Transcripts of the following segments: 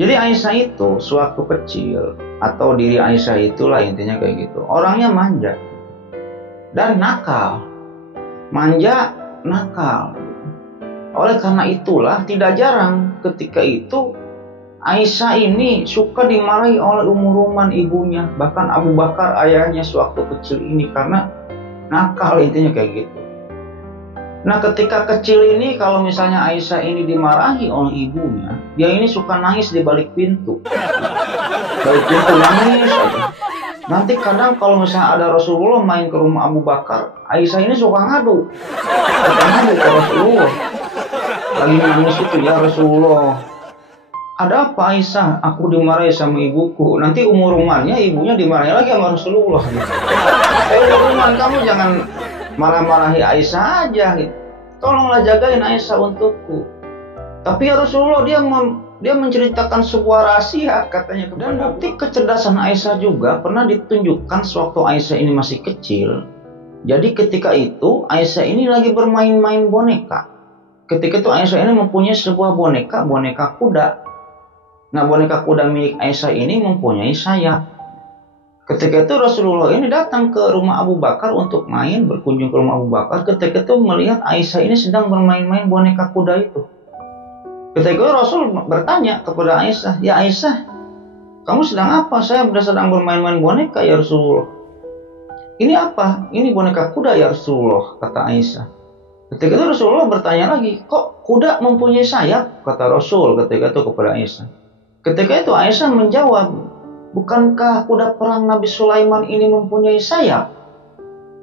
Jadi Aisyah itu sewaktu kecil, atau diri Aisyah itulah intinya kayak gitu, orangnya manja dan nakal. Manja, nakal. Oleh karena itulah tidak jarang ketika itu Aisyah ini suka dimarahi oleh umuruman ibunya, bahkan Abu Bakar ayahnya sewaktu kecil ini, karena nakal intinya kayak gitu. Nah ketika kecil ini kalau misalnya Aisyah ini dimarahi oleh ibunya, dia ini suka nangis di balik pintu. Balik pintu nangis aja. Nanti kadang kalau misalnya ada Rasulullah main ke rumah Abu Bakar, Aisyah ini suka ngadu. Suka ngadu ke Rasulullah. Lagi nangis itu, ya Rasulullah, ada apa Aisyah? Aku dimarahi sama ibuku. Nanti umur-umurnya ibunya dimarahi lagi sama Rasulullah. Umur kamu jangan marah-marahi Aisyah aja. Gitu. Tolonglah jagain Aisyah untukku. Tapi ya Rasulullah, dia menceritakan sebuah rahasia katanya kepada. Dan bukti kecerdasan Aisyah juga pernah ditunjukkan sewaktu Aisyah ini masih kecil. Jadi ketika itu Aisyah ini lagi bermain-main boneka. Ketika itu Aisyah ini mempunyai sebuah boneka kuda. Nah boneka kuda milik Aisyah ini mempunyai sayap. Ketika itu Rasulullah ini datang ke rumah Abu Bakar untuk berkunjung ke rumah Abu Bakar. Ketika itu melihat Aisyah ini sedang bermain-main boneka kuda itu. Ketika itu Rasul bertanya kepada Aisyah, ya Aisyah, kamu sedang apa? Saya sedang bermain-main boneka ya Rasulullah. Ini apa? Ini boneka kuda ya Rasulullah, kata Aisyah. Ketika itu Rasulullah bertanya lagi, kok kuda mempunyai sayap? Kata Rasul ketika itu kepada Aisyah. Ketika itu Aisyah menjawab, bukankah kuda perang Nabi Sulaiman ini mempunyai sayap?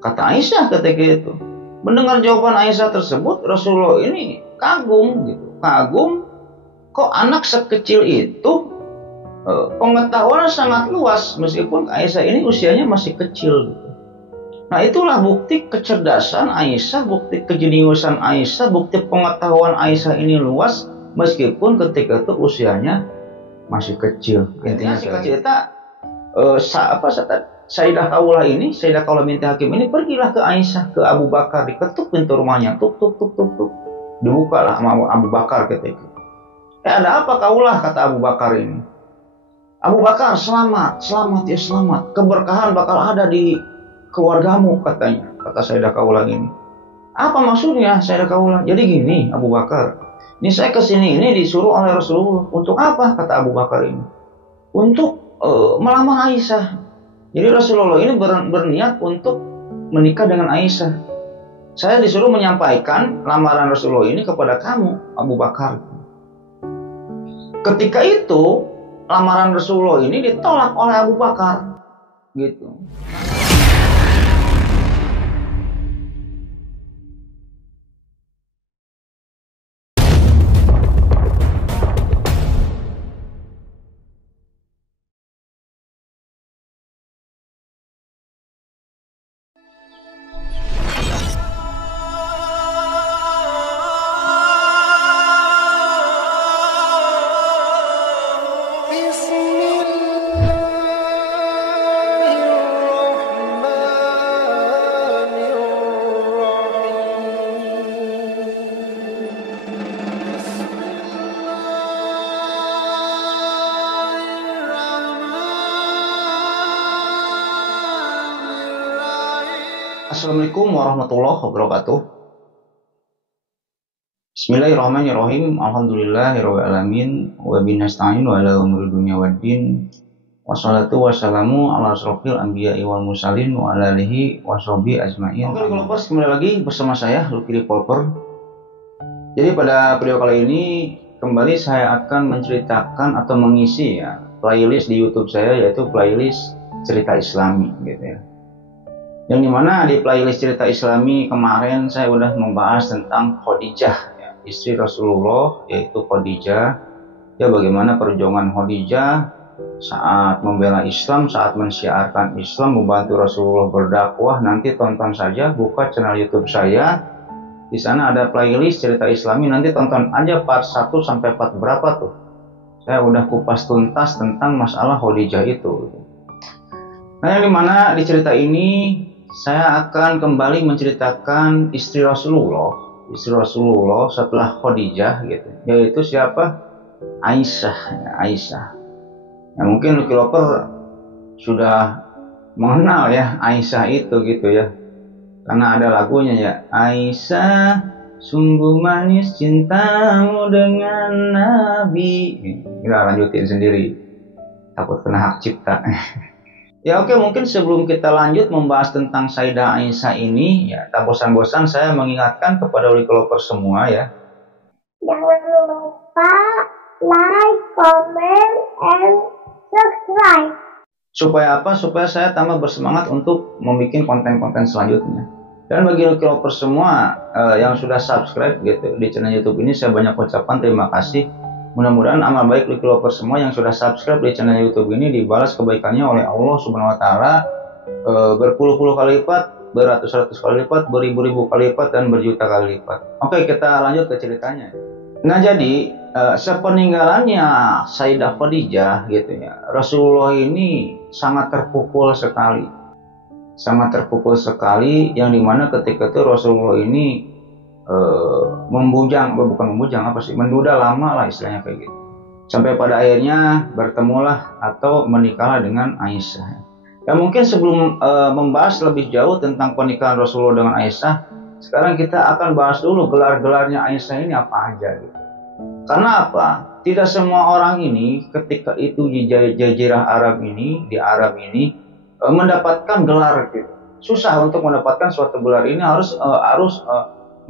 Kata Aisyah ketika itu. Mendengar jawaban Aisyah tersebut, Rasulullah ini kagum gitu. Kagum, kok anak sekecil itu pengetahuan sangat luas meskipun Aisyah ini usianya masih kecil gitu. Nah itulah bukti kecerdasan Aisyah, bukti kejeniusan Aisyah, bukti pengetahuan Aisyah ini luas meskipun ketika itu usianya masih kecil. Intinya singkat cerita, Sayyidah Khawlah binti Hakim ini pergilah ke Aisyah, ke Abu Bakar, diketuk pintu rumahnya, tuk tuk tuk tuk tuk, dibukalah sama Abu Bakar ketika itu. Ada apa Khawlah, kata Abu Bakar ini. Abu Bakar, selamat ya selamat, keberkahan bakal ada di keluargamu katanya, kata Sayyidah Khawlah ini. Apa maksudnya Sayyidah Khawlah? Jadi gini Abu Bakar, ini saya kesini ini disuruh oleh Rasulullah. Untuk apa? Kata Abu Bakar ini. Untuk melamar Aisyah. Jadi Rasulullah ini berniat untuk menikah dengan Aisyah. Saya disuruh menyampaikan lamaran Rasulullah ini kepada kamu Abu Bakar. Ketika itu lamaran Rasulullah ini ditolak oleh Abu Bakar. Gitu. Assalamualaikum warahmatullahi wabarakatuh. Bismillahirrahmanirrahim. Alhamdulillahirabbil alamin wa binasta'in wa ala umuri dunya waddin. Wassalatu wassalamu ala asrofil anbiya'i wal mursalin wa ala alihi washabihi ajmain. Oke, developers, kembali lagi bersama saya Lucky Developer. Jadi pada video kali ini kembali saya akan menceritakan atau mengisi playlist di YouTube saya, yaitu playlist cerita Islami gitu ya. Yang dimana di playlist cerita Islami kemarin saya udah membahas tentang Khadijah, istri Rasulullah, yaitu Khadijah. Ya bagaimana perjuangan Khadijah saat membela Islam, saat mensyiarkan Islam, membantu Rasulullah berdakwah. Nanti tonton saja, buka channel YouTube saya. Di sana ada playlist cerita Islami, nanti tonton aja part 1 sampai part berapa tuh. Saya udah kupas tuntas tentang masalah Khadijah itu. Nah yang dimana di cerita ini saya akan kembali menceritakan istri Rasulullah setelah Khadijah gitu. Yaitu siapa? Aisyah, ya, Aisyah. Ya, mungkin Lucky Lover sudah mengenal ya Aisyah itu gitu ya. Karena ada lagunya ya, Aisyah, sungguh manis cintamu dengan Nabi. Kita lanjutin sendiri, takut kena hak cipta. Ya oke, mungkin sebelum kita lanjut membahas tentang Sayyidah Aisyah ini, ya tak bosan-bosan saya mengingatkan kepada Lucky Lover semua ya. Jangan lupa like, comment, and subscribe. Supaya apa? Supaya saya tambah bersemangat untuk membuat konten-konten selanjutnya. Dan bagi Lucky Lover semua yang sudah subscribe gitu di channel YouTube ini, saya banyak ucapkan terima kasih. Mudah-mudahan amal baik Lucky Lover semua yang sudah subscribe di channel YouTube ini dibalas kebaikannya oleh Allah Subhanahu Wa Taala berpuluh-puluh kali lipat, beratus-ratus kali lipat, beribu-ribu kali lipat, dan berjuta kali lipat. Oke, kita lanjut ke ceritanya. Nah, jadi sepeninggalannya Sayyidah Khadijah gitu ya, Rasulullah ini sangat terpukul sekali. Sangat terpukul sekali, yang dimana ketika itu Rasulullah ini menduda lama lah istilahnya kayak gitu. Sampai pada akhirnya bertemulah atau menikahlah dengan Aisyah. Ya mungkin sebelum membahas lebih jauh tentang pernikahan Rasulullah dengan Aisyah, sekarang kita akan bahas dulu gelar-gelarnya Aisyah ini apa aja gitu. Karena apa? Tidak semua orang ini ketika itu di Jazirah Arab ini, di Arab ini mendapatkan gelar gitu. Susah untuk mendapatkan suatu gelar ini, harus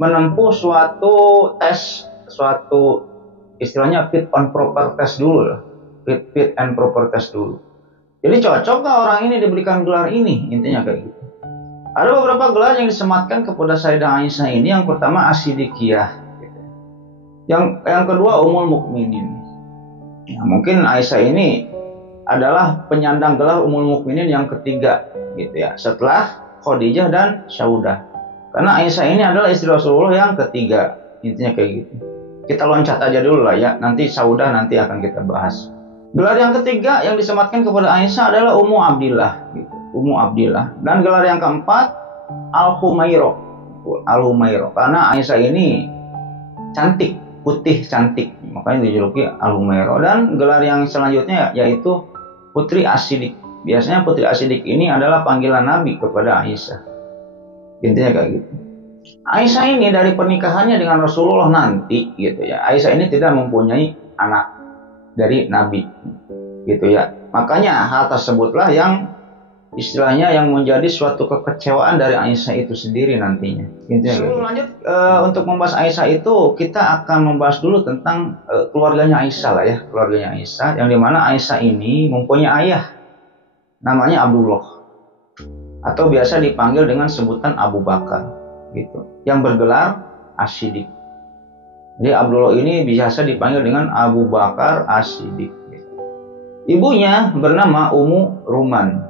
menempuh suatu tes, suatu istilahnya fit and proper test dulu lah. Fit and proper test dulu. Jadi cocokkah orang ini diberikan gelar ini? Intinya kayak gitu. Ada beberapa gelar yang disematkan kepada Sayyidah Aisyah ini. Yang pertama As-Siddiqiyah gitu. Yang kedua Ummul Mukminin. Ya, mungkin Aisyah ini adalah penyandang gelar Ummul Mukminin yang ketiga gitu ya, setelah Khadijah dan Saudah. Karena Aisyah ini adalah istri Rasulullah yang ketiga, intinya kayak gitu. Kita loncat aja dulu lah ya, nanti Saudah nanti akan kita bahas. Gelar yang ketiga yang disematkan kepada Aisyah adalah Ummu Abdillah, gitu. Ummu Abdillah. Dan gelar yang keempat Al-Humairah, Al-Humairah. Karena Aisyah ini cantik, putih cantik, makanya dijuluki Al-Humairah. Dan gelar yang selanjutnya yaitu Putri As-Siddiq. Biasanya Putri As-Siddiq ini adalah panggilan Nabi kepada Aisyah. Intinya kayak gitu. Aisyah ini dari pernikahannya dengan Rasulullah nanti gitu ya, Aisyah ini tidak mempunyai anak dari Nabi gitu ya. Makanya hal tersebutlah yang istilahnya yang menjadi suatu kekecewaan dari Aisyah itu sendiri nantinya. Intinya gitu. Sebelum lanjut untuk membahas Aisyah itu, kita akan membahas dulu tentang keluarganya Aisyah lah ya, keluarganya Aisyah, yang dimana Aisyah ini mempunyai ayah namanya Abdullah, atau biasa dipanggil dengan sebutan Abu Bakar gitu, yang bergelar As-Siddiq. Jadi Abdullah ini biasa dipanggil dengan Abu Bakar As-Siddiq gitu. Ibunya bernama Ummu Ruman.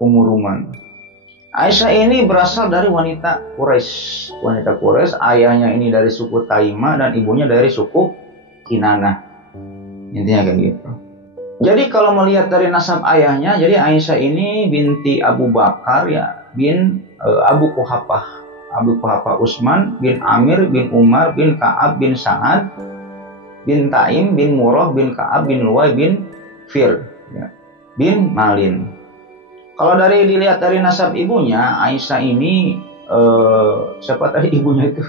Ummu Ruman. Aisyah ini berasal dari wanita Quraisy. Ayahnya ini dari suku Taimah dan ibunya dari suku Kinanah. Intinya kayak gitu. Jadi kalau melihat dari nasab ayahnya, jadi Aisyah ini binti Abu Bakar ya, bin Abu Quhafah Utsman bin Amir bin Umar bin Ka'ab bin Sa'ad bin Taim bin Murrah bin Ka'ab bin Luwai bin Fir ya, bin Malin. Kalau dilihat dari nasab ibunya, Aisyah ini siapa tadi ibunya itu?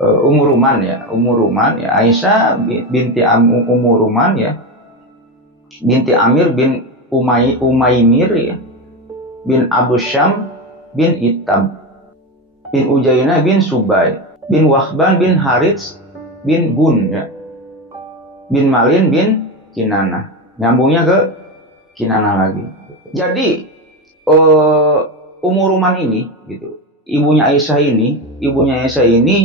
Ummu Ruman ya, Aisyah binti Ummu Ruman ya, binti Amir bin Umaymir ya, bin Abu Syam bin Itab bin Ujainah bin Subay bin Wahban bin Harits bin Gun ya, bin Malin bin Kinanah. Nyambungnya ke Kinanah lagi. Jadi Ummu Ruman ini gitu, ibunya Aisyah ini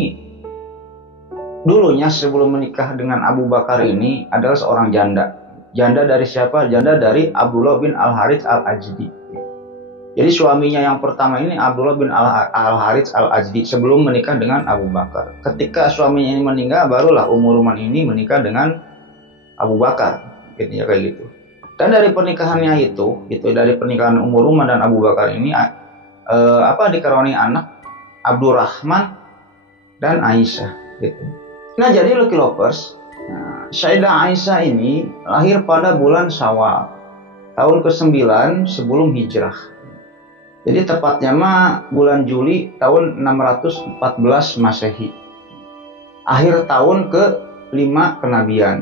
dulunya sebelum menikah dengan Abu Bakar ini adalah seorang janda. Janda dari siapa? Janda dari Abdullah bin Al-Harits Al-Ajdi. Jadi suaminya yang pertama ini Abdullah bin Al-Harits Al-Ajdi sebelum menikah dengan Abu Bakar. Ketika suaminya ini meninggal, barulah Ummu Ruman ini menikah dengan Abu Bakar. Gitu, kayak gitu. Dan dari pernikahannya itu dari pernikahan Ummu Ruman dan Abu Bakar ini dikaruniai anak Abdurrahman dan Aisyah gitu. Nah, jadi Lucky Lovers, Sayyidah Aisyah ini lahir pada bulan Syawal, tahun ke-9 sebelum hijrah. Jadi tepatnya mah bulan Juli tahun 614 Masehi. Akhir tahun ke-5 kenabian.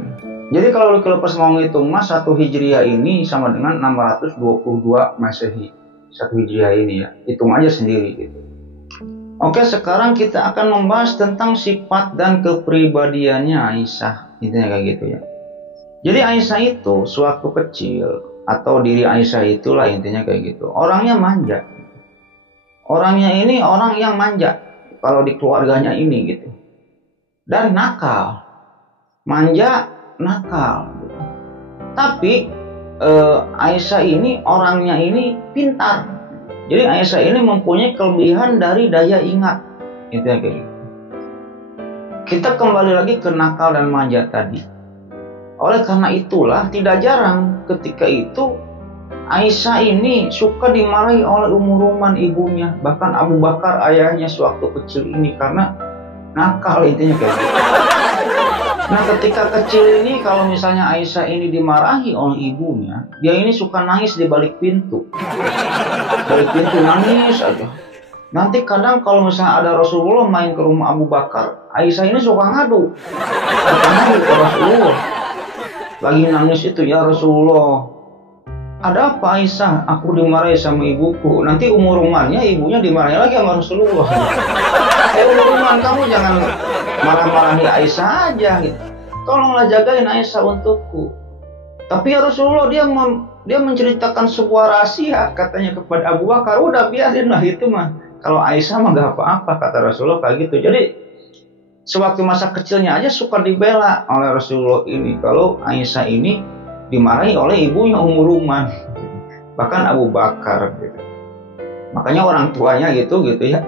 Jadi kalau pas mau ngitung mah 1 Hijriah ini sama dengan 622 Masehi. 1 Hijriah ini ya, hitung aja sendiri gitu. Oke, sekarang kita akan membahas tentang sifat dan kepribadiannya Aisyah. Intinya kayak gitu ya. Jadi Aisyah itu sewaktu kecil, atau diri Aisyah itulah intinya kayak gitu, orangnya manja. Orangnya ini orang yang manja kalau di keluarganya ini gitu. Dan nakal. Manja, nakal. Tapi Aisyah ini orangnya ini pintar. Jadi Aisyah ini mempunyai kelebihan dari daya ingat. Itu kayak gitu. Kita kembali lagi ke nakal dan manja tadi. Oleh karena itulah tidak jarang ketika itu Aisyah ini suka dimarahi oleh Ruman ibunya, bahkan Abu Bakar ayahnya sewaktu kecil ini karena nakal intinya kayak gitu. Nah ketika kecil ini kalau misalnya Aisyah ini dimarahi oleh ibunya, dia ini suka nangis di balik pintu. Balik pintu nangis aja. Nanti kadang kalau misalnya ada Rasulullah main ke rumah Abu Bakar, Aisyah ini suka ngadu. Suka ngadu ke Rasulullah. Lagi nangis itu, ya Rasulullah, ada apa Aisyah? Aku dimarahi sama ibuku. Nanti Rumannya ibunya dimarahi lagi sama Rasulullah. Ruman, kamu jangan marah-marahi Aisyah aja gitu. Tolonglah jagain Aisyah untukku. Tapi ya Rasulullah, dia menceritakan sebuah rahasia katanya kepada Abu Bakar. Udah biarin lah itu mah. Kalau Aisyah mah gak apa-apa kata Rasulullah kayak gitu. Jadi sewaktu masa kecilnya aja suka dibela oleh Rasulullah ini kalau Aisyah ini dimarahi oleh ibunya Ruman, bahkan Abu Bakar gitu. Makanya orang tuanya gitu ya.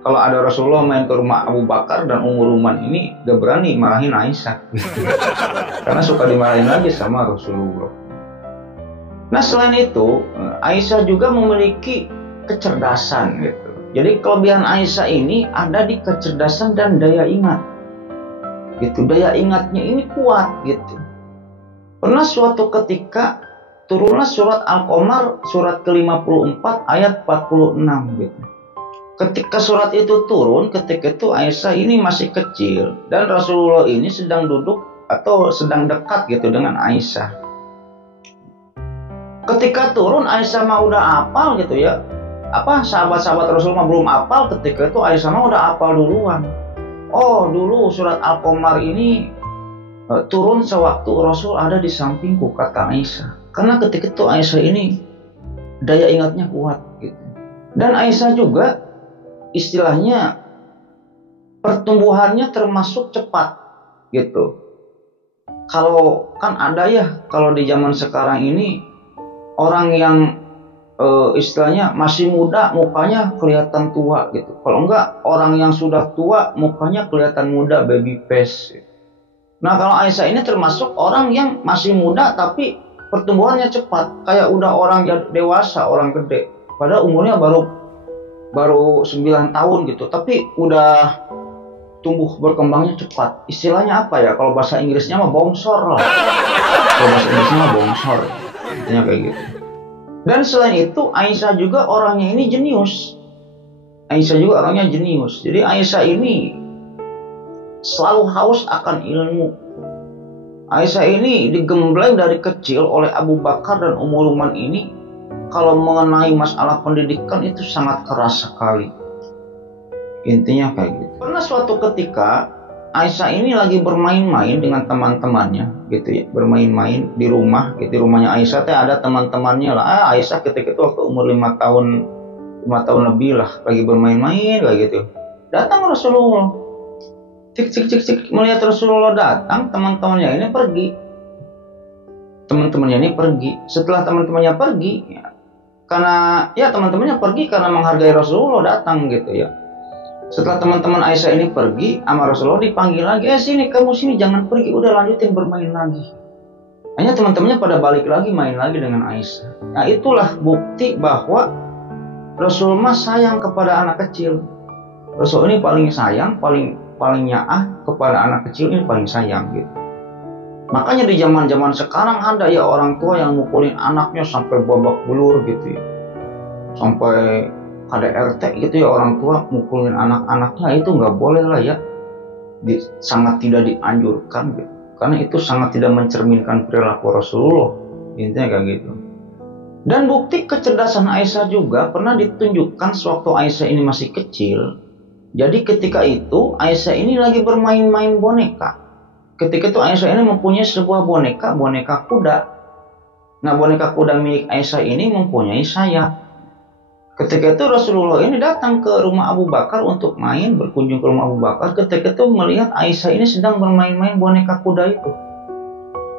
Kalau ada Rasulullah main ke rumah Abu Bakar dan Ruman ini gak berani marahin Aisyah gitu. Karena suka dimarahin lagi sama Rasulullah. Nah selain itu Aisyah juga memiliki kecerdasan gitu. Jadi kelebihan Aisyah ini ada di kecerdasan dan daya ingat gitu. Daya ingatnya ini kuat gitu. Pernah suatu ketika turunlah surat Al-Qamar surat ke-54 ayat 46 gitu. Ketika surat itu turun, ketika itu Aisyah ini masih kecil dan Rasulullah ini sedang duduk atau sedang dekat gitu dengan Aisyah. Ketika turun Aisyah mah udah hafal gitu ya. Sahabat-sahabat Rasulullah belum hafal, ketika itu Aisyah mah udah hafal duluan. Oh, dulu surat Al-Qamar ini turun sewaktu Rasul ada di sampingku, kata Aisyah. Karena ketika itu Aisyah ini daya ingatnya kuat gitu. Dan Aisyah juga istilahnya pertumbuhannya termasuk cepat gitu. Kalau kan ada ya kalau di zaman sekarang ini orang yang istilahnya masih muda mukanya kelihatan tua gitu. Kalau enggak orang yang sudah tua mukanya kelihatan muda, baby face gitu. Nah kalau Aisyah ini termasuk orang yang masih muda tapi pertumbuhannya cepat, kayak udah orang dewasa, orang gede. Padahal umurnya baru 9 tahun gitu, tapi udah tumbuh berkembangnya cepat. Istilahnya apa ya? Kalau bahasa Inggrisnya mah bongsor lah. Kalau bahasa Inggrisnya mah bongsor. Intinya kayak gitu. Dan selain itu Aisyah juga orangnya ini jenius. Aisyah juga orangnya jenius. Jadi Aisyah ini selalu haus akan ilmu. Aisyah ini digembleng dari kecil oleh Abu Bakar dan Ruman ini. Kalau mengenai masalah pendidikan itu sangat keras sekali. Intinya kayak gitu. Pernah suatu ketika Aisyah ini lagi bermain-main dengan teman-temannya gitu ya. Bermain-main di rumah gitu. Di rumahnya Aisyah ada teman-temannya lah. Aisyah ketika itu waktu umur 5 tahun lebih lah. Lagi bermain-main kayak gitu. Datang Rasulullah. Cik. Melihat Rasulullah datang, teman-temannya ini pergi. Setelah teman-temannya pergi ya, karena ya teman-temannya pergi karena menghargai Rasulullah datang gitu ya. Setelah teman-teman Aisyah ini pergi, sama Rasulullah dipanggil lagi, sini kamu sini, jangan pergi, udah lanjutin bermain lagi. Hanya teman-temannya pada balik lagi main lagi dengan Aisyah. Nah itulah bukti bahwa Rasulullah sayang kepada anak kecil. Rasul ini paling sayang, paling nyaah kepada anak kecil ini paling sayang gitu. Makanya di zaman-zaman sekarang ada ya orang tua yang mukulin anaknya sampai babak belur gitu ya. Sampai KDRT gitu ya, orang tua mukulin anak-anaknya, itu nggak boleh lah ya. Sangat tidak dianjurkan gitu. Karena itu sangat tidak mencerminkan perilaku Rasulullah. Intinya kayak gitu. Dan bukti kecerdasan Aisyah juga pernah ditunjukkan sewaktu Aisyah ini masih kecil. Jadi ketika itu Aisyah ini lagi bermain-main boneka. Ketika itu Aisyah ini mempunyai sebuah boneka kuda. Nah, boneka kuda milik Aisyah ini mempunyai sayap. Ketika itu Rasulullah ini datang ke rumah Abu Bakar untuk berkunjung ke rumah Abu Bakar. Ketika itu melihat Aisyah ini sedang bermain-main boneka kuda itu.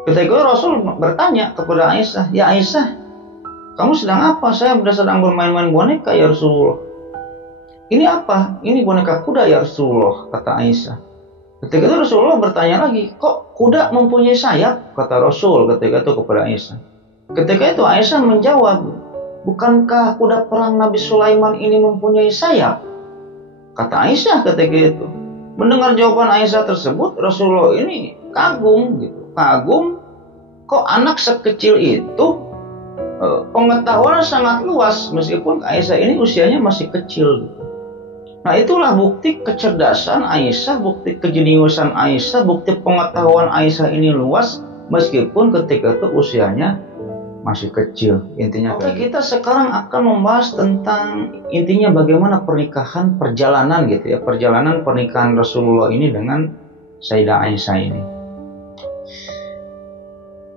Ketika itu Rasul bertanya kepada Aisyah, "Ya Aisyah, kamu sedang apa?" "Saya sedang bermain-main boneka ya Rasulullah." "Ini apa?" "Ini boneka kuda ya Rasulullah," kata Aisyah. Ketika itu Rasulullah bertanya lagi, "Kok kuda mempunyai sayap?" kata Rasul ketika itu kepada Aisyah. Ketika itu Aisyah menjawab, "Bukankah kuda perang Nabi Sulaiman ini mempunyai sayap?" kata Aisyah ketika itu. Mendengar jawaban Aisyah tersebut, Rasulullah ini kagum gitu. Kagum, kok anak sekecil itu pengetahuan sangat luas meskipun Aisyah ini usianya masih kecil gitu. Nah, itulah bukti kecerdasan Aisyah, bukti kejeniusan Aisyah, bukti pengetahuan Aisyah ini luas meskipun ketika itu usianya masih kecil. Intinya oke, kita sekarang akan membahas tentang intinya bagaimana pernikahan perjalanan gitu ya, perjalanan pernikahan Rasulullah ini dengan Sayyidah Aisyah ini.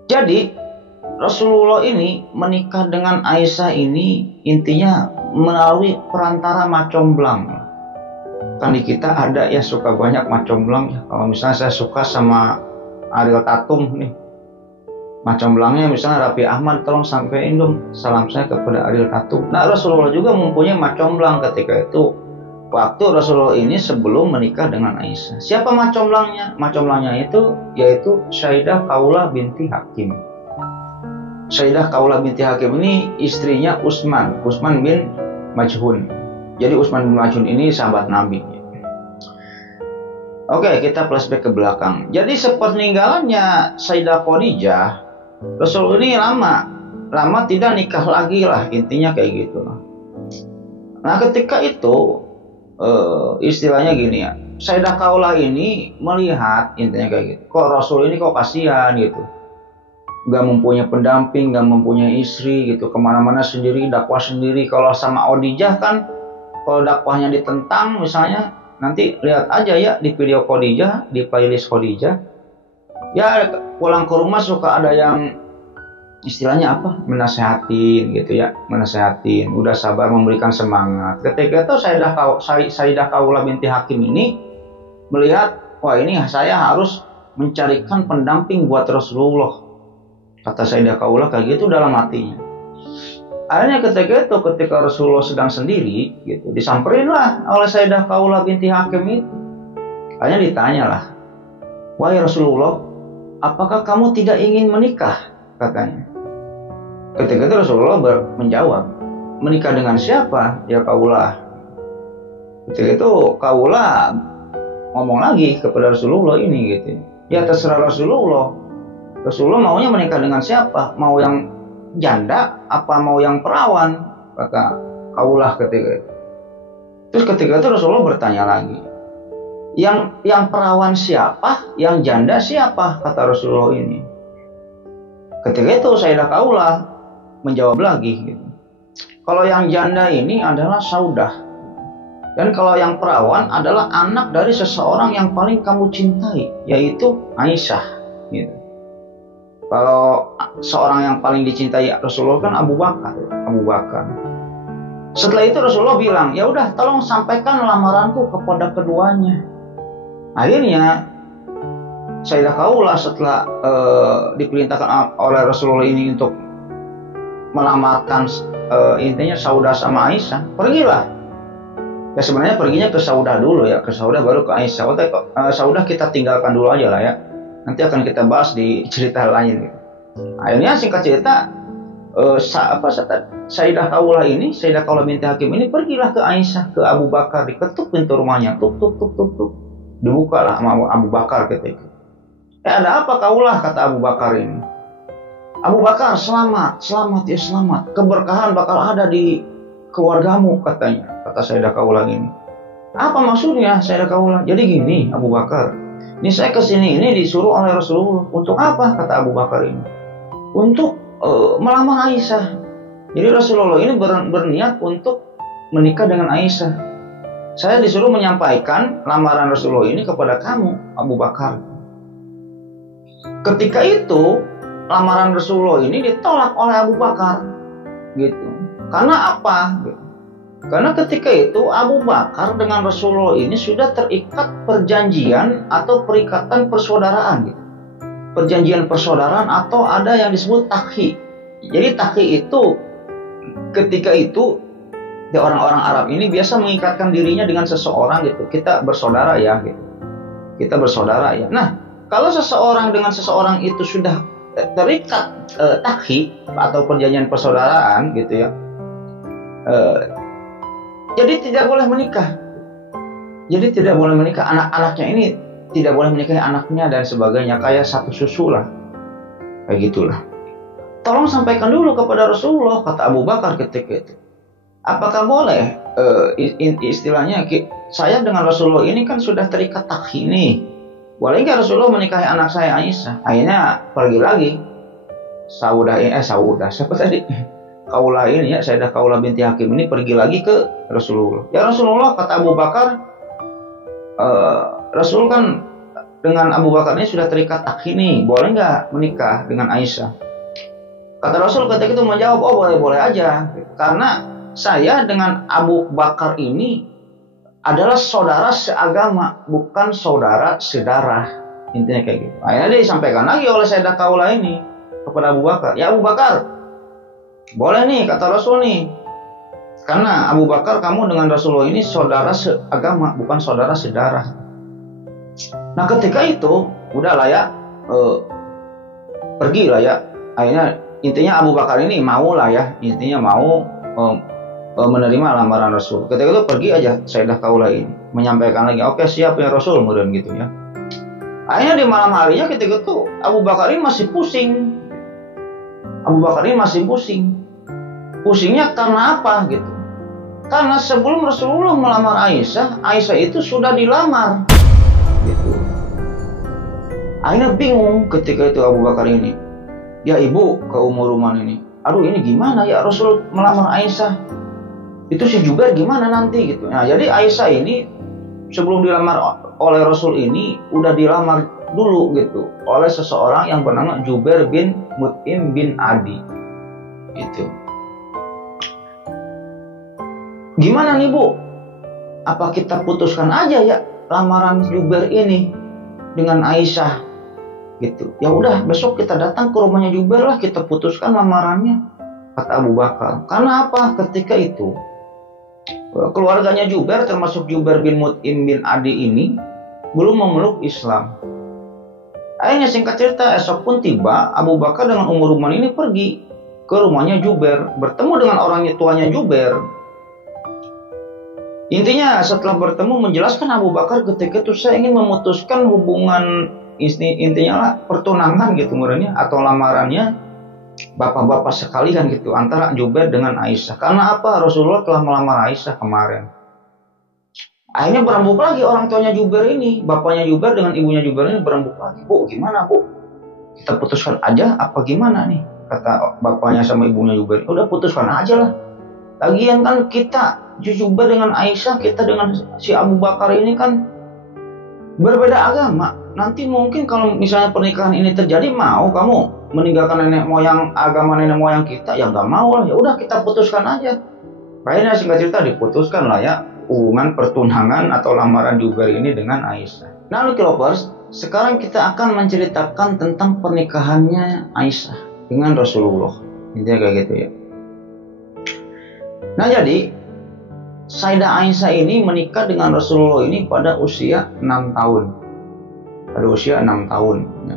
Jadi Rasulullah ini menikah dengan Aisyah ini intinya melalui perantara macomblang. Kan di kita ada ya suka banyak macomblang ya. Kalau misalnya saya suka sama Ariel Tatum nih, macomblangnya misalnya Raffi Ahmad, tolong sampein dong salam saya kepada Ariel Tatum. Nah, Rasulullah juga mempunyai macomblang ketika itu waktu Rasulullah ini sebelum menikah dengan Aisyah. Siapa macomblangnya? Macomblangnya itu yaitu Sayyidah Khawlah binti Hakim. Sayyidah Khawlah binti Hakim ini istrinya Utsman bin Maz'un. Jadi Utsman bin Maz'un ini sahabat Nabi. Oke, kita flashback ke belakang. Jadi sepeninggalannya Sayyidah Khadijah, Rasul ini lama tidak nikah lagi lah, intinya kayak gitu. Nah, ketika itu istilahnya gini ya, Sayyidah Khawlah ini melihat intinya kayak gitu. Kok Rasul ini kok kasihan gitu. Gak mempunyai pendamping, gak mempunyai istri gitu, kemana-mana sendiri, dakwah sendiri. Kalau sama Khadijah kan, kalau dakwahnya ditentang misalnya, nanti lihat aja ya di video Khadijah, di playlist Khadijah. Ya pulang ke rumah suka ada yang istilahnya apa, menasehatin gitu ya, menasehatin, udah sabar memberikan semangat. Ketika itu Sayyidah Khawlah binti Hakim ini melihat, wah ini saya harus mencarikan pendamping buat Rasulullah. Kata Sayyidah Khawlah kayak gitu dalam hatinya. Akhirnya ketika Rasulullah sedang sendiri gitu, disamperinlah oleh Sayyidah Khawlah binti Hakim itu. Akhirnya ditanyalah, "Wahai Rasulullah, apakah kamu tidak ingin menikah?" katanya. Ketika itu Rasulullah menjawab, "Menikah dengan siapa ya Khawlah?" Ketika itu Khawlah ngomong lagi kepada Rasulullah ini gitu. Ya terserah Rasulullah. Rasulullah maunya menikah dengan siapa? Mau yang janda apa mau yang perawan? Kata Khawlah ketika itu. Terus ketika itu Rasulullah bertanya lagi, yang perawan siapa? Yang janda siapa? Kata Rasulullah ini. Ketika itu Sayyidah Khawlah menjawab lagi gitu. Kalau yang janda ini adalah Saudah. Dan kalau yang perawan adalah anak dari seseorang yang paling kamu cintai, yaitu Aisyah gitu. Kalau seorang yang paling dicintai Rasulullah kan Abu Bakar. Setelah itu Rasulullah bilang, "Ya udah, tolong sampaikan lamaranku kepada keduanya." Akhirnya Sayyidah Khawlah setelah diperintahkan oleh Rasulullah ini untuk melamarkan intinya Saudah sama Aisyah, pergilah. Ya sebenarnya perginya ke Saudah dulu ya, ke Saudah baru ke Aisyah. Saudah kita tinggalkan dulu aja lah ya. Nanti akan kita bahas di cerita lain. Akhirnya singkat cerita, Sayyidah Khawlah binti Hakim ini pergilah ke Aisyah, ke Abu Bakar, diketuk pintu rumahnya, tuk. Dibukalah sama Abu Bakar ketika itu. Ada apa kaulah, kata Abu Bakar ini. Abu Bakar, selamat, selamat ya selamat. Keberkahan bakal ada di keluargamu, katanya. Kata Sayyidah Khawlah ini. Apa maksudnya Sayyidah Khawlah? Jadi gini Abu Bakar, ini saya kesini ini disuruh oleh Rasulullah. Untuk apa? Kata Abu Bakar ini. Untuk melamar Aisyah. Jadi Rasulullah ini berniat untuk menikah dengan Aisyah. Saya disuruh menyampaikan lamaran Rasulullah ini kepada kamu, Abu Bakar. Ketika itu lamaran Rasulullah ini ditolak oleh Abu Bakar, gitu. Karena apa? Karena ketika itu Abu Bakar dengan Rasulullah ini sudah terikat perjanjian atau perikatan persaudaraan, gitu. Perjanjian persaudaraan atau ada yang disebut takhi. Jadi takhi itu ketika itu ya, orang-orang Arab ini biasa mengikatkan dirinya dengan seseorang, gitu. Kita bersaudara ya, gitu. Kita bersaudara ya. Nah, kalau seseorang dengan seseorang itu sudah terikat takhi atau perjanjian persaudaraan, gitu ya, jadi tidak boleh menikah. Jadi tidak boleh menikah. Anak-anaknya ini tidak boleh menikahi anaknya dan sebagainya, kayak satu susu lah, kayak gitulah. Tolong sampaikan dulu kepada Rasulullah, kata Abu Bakar ketika itu. Apakah boleh istilahnya saya dengan Rasulullah ini kan sudah terikat takhi nih. Boleh nggak Rasulullah menikahi anak saya Aisyah? Akhirnya pergi lagi Saudah siapa tadi? Khawlah ini ya, Sayyidah Khawlah binti Hakim ini pergi lagi ke Rasulullah. Ya Rasulullah, kata Abu Bakar, Rasul kan dengan Abu Bakar ini sudah terikat takhi nih, boleh nggak menikah dengan Aisyah? Kata Rasul ketika itu menjawab, oh boleh-boleh aja, karena saya dengan Abu Bakar ini adalah saudara seagama, bukan saudara sedarah. Intinya kayak gitu. Akhirnya disampaikan lagi oleh Sayyidah Khawlah ini kepada Abu Bakar. Ya Abu Bakar, boleh nih kata Rasul nih. Karena Abu Bakar kamu dengan Rasulullah ini saudara seagama, bukan saudara sedarah. Nah ketika itu udahlah ya, pergi lah ya. Akhirnya intinya Abu Bakar ini mau lah ya, intinya mau menerima lamaran Rasul. Ketika itu pergi aja Sayyidah Khawlah ini menyampaikan lagi, oke siap ya Rasul, kemudian gitu ya. Akhirnya di malam harinya ketika itu Abu Bakar ini masih pusing. Abu Bakar ini masih pusing. Pusingnya karena apa gitu? Karena sebelum Rasulullah melamar Aisyah, Aisyah itu sudah dilamar gitu. Akhirnya bingung ketika itu Abu Bakar ini. Ya ibu ke Ruman ini, aduh ini gimana ya Rasul melamar Aisyah? Itu si Jubair gimana nanti gitu. Nah jadi Aisyah ini sebelum dilamar oleh Rasul ini udah dilamar dulu gitu oleh seseorang yang bernama Jubair bin Mut'im bin Adi gitu. Gimana nih Bu? Apa kita putuskan aja ya lamaran Jubair ini dengan Aisyah gitu? Ya udah besok kita datang ke rumahnya Jubair lah, kita putuskan lamarannya, kata Abu Bakar. Karena apa? Ketika itu keluarganya Jubair termasuk Jubair bin Mut'im bin Adi ini belum memeluk Islam. Akhirnya singkat cerita esok pun tiba Abu Bakar dengan Ruman ini pergi ke rumahnya Jubair, bertemu dengan orang tuanya Jubair. Intinya setelah bertemu menjelaskan Abu Bakar ketika itu saya ingin memutuskan hubungan intinya lah pertunangan gitu murahnya atau lamarannya bapak-bapak sekalian gitu antara Jubair dengan Aisyah. Karena apa? Rasulullah telah melamar Aisyah kemarin. Akhirnya berembuk lagi orang tuanya Jubair ini, bapaknya Jubair dengan ibunya Jubair ini berembuk lagi. Bu, gimana Bu? Kita putuskan aja apa gimana nih? Kata bapaknya sama ibunya Jubair. Udah putuskan aja lah. Lagian kan kita Jubair dengan Aisyah, kita dengan si Abu Bakar ini kan berbeda agama. Nanti mungkin kalau misalnya pernikahan ini terjadi, mau kamu meninggalkan agama nenek moyang kita? Ya nggak mau lah. Ya udah kita putuskan aja. Akhirnya singkat cerita diputuskan lah ya hubungan pertunangan atau lamaran Jubair ini dengan Aisyah. Nah Lucky Lovers, sekarang kita akan menceritakan tentang pernikahannya Aisyah dengan Rasulullah. Intinya kayak gitu ya. Nah jadi Sayyidah Aisyah ini menikah dengan Rasulullah ini pada usia 6 tahun. Pada usia 6 tahun ya.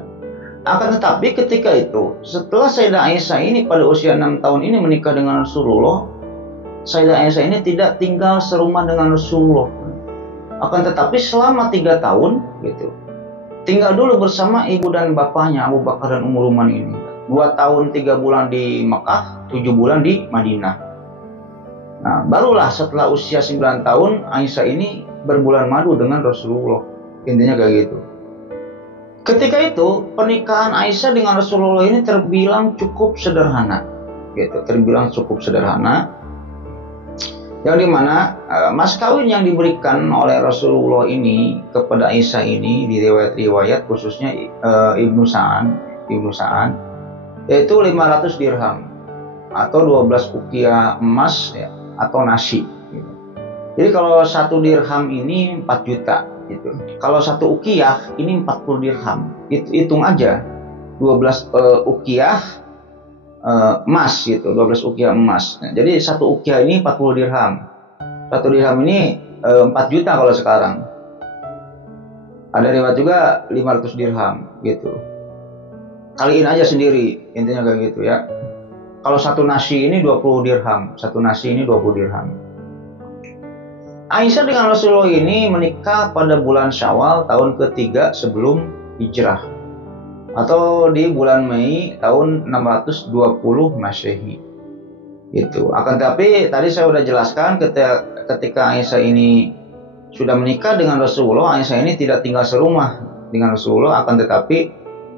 Akan tetapi ketika itu setelah Sayyidah Aisyah ini pada usia 6 tahun ini menikah dengan Rasulullah, Sayyidah Aisyah ini tidak tinggal serumah dengan Rasulullah. Akan tetapi selama 3 tahun gitu, tinggal dulu bersama ibu dan bapaknya Abu Bakar dan Ummu Ruman ini. 2 tahun 3 bulan di Mekah, 7 bulan di Madinah. Nah, barulah setelah usia 9 tahun Aisyah ini berbulan madu dengan Rasulullah. Intinya kayak gitu. Ketika itu pernikahan Aisyah dengan Rasulullah ini terbilang cukup sederhana, gitu. Terbilang cukup sederhana, yang dimana mas kawin yang diberikan oleh Rasulullah ini kepada Aisyah ini di riwayat-riwayat khususnya Ibnu Sa'ad, yaitu 500 dirham atau 12 ukiah emas ya, atau nasi. Gitu. Jadi kalau 1 dirham ini 4 juta. Gitu. Kalau 1 ukiah ini 40 dirham. Hitung aja 12 ukiah emas gitu, 12 ukiah emas. Nah, jadi 1 ukiah ini 40 dirham. 1 dirham ini 4 juta kalau sekarang. Ada riwayat juga 500 dirham gitu. Kaliin aja sendiri, intinya kayak gitu ya. Kalau 1 nasi ini 20 dirham, 1 nasi ini 20 dirham. Aisyah dengan Rasulullah ini menikah pada bulan Syawal tahun ketiga sebelum hijrah, atau di bulan Mei tahun 620 Masehi. Gitu. Akan tapi tadi saya sudah jelaskan ketika Aisyah ini sudah menikah dengan Rasulullah, Aisyah ini tidak tinggal serumah dengan Rasulullah, akan tetapi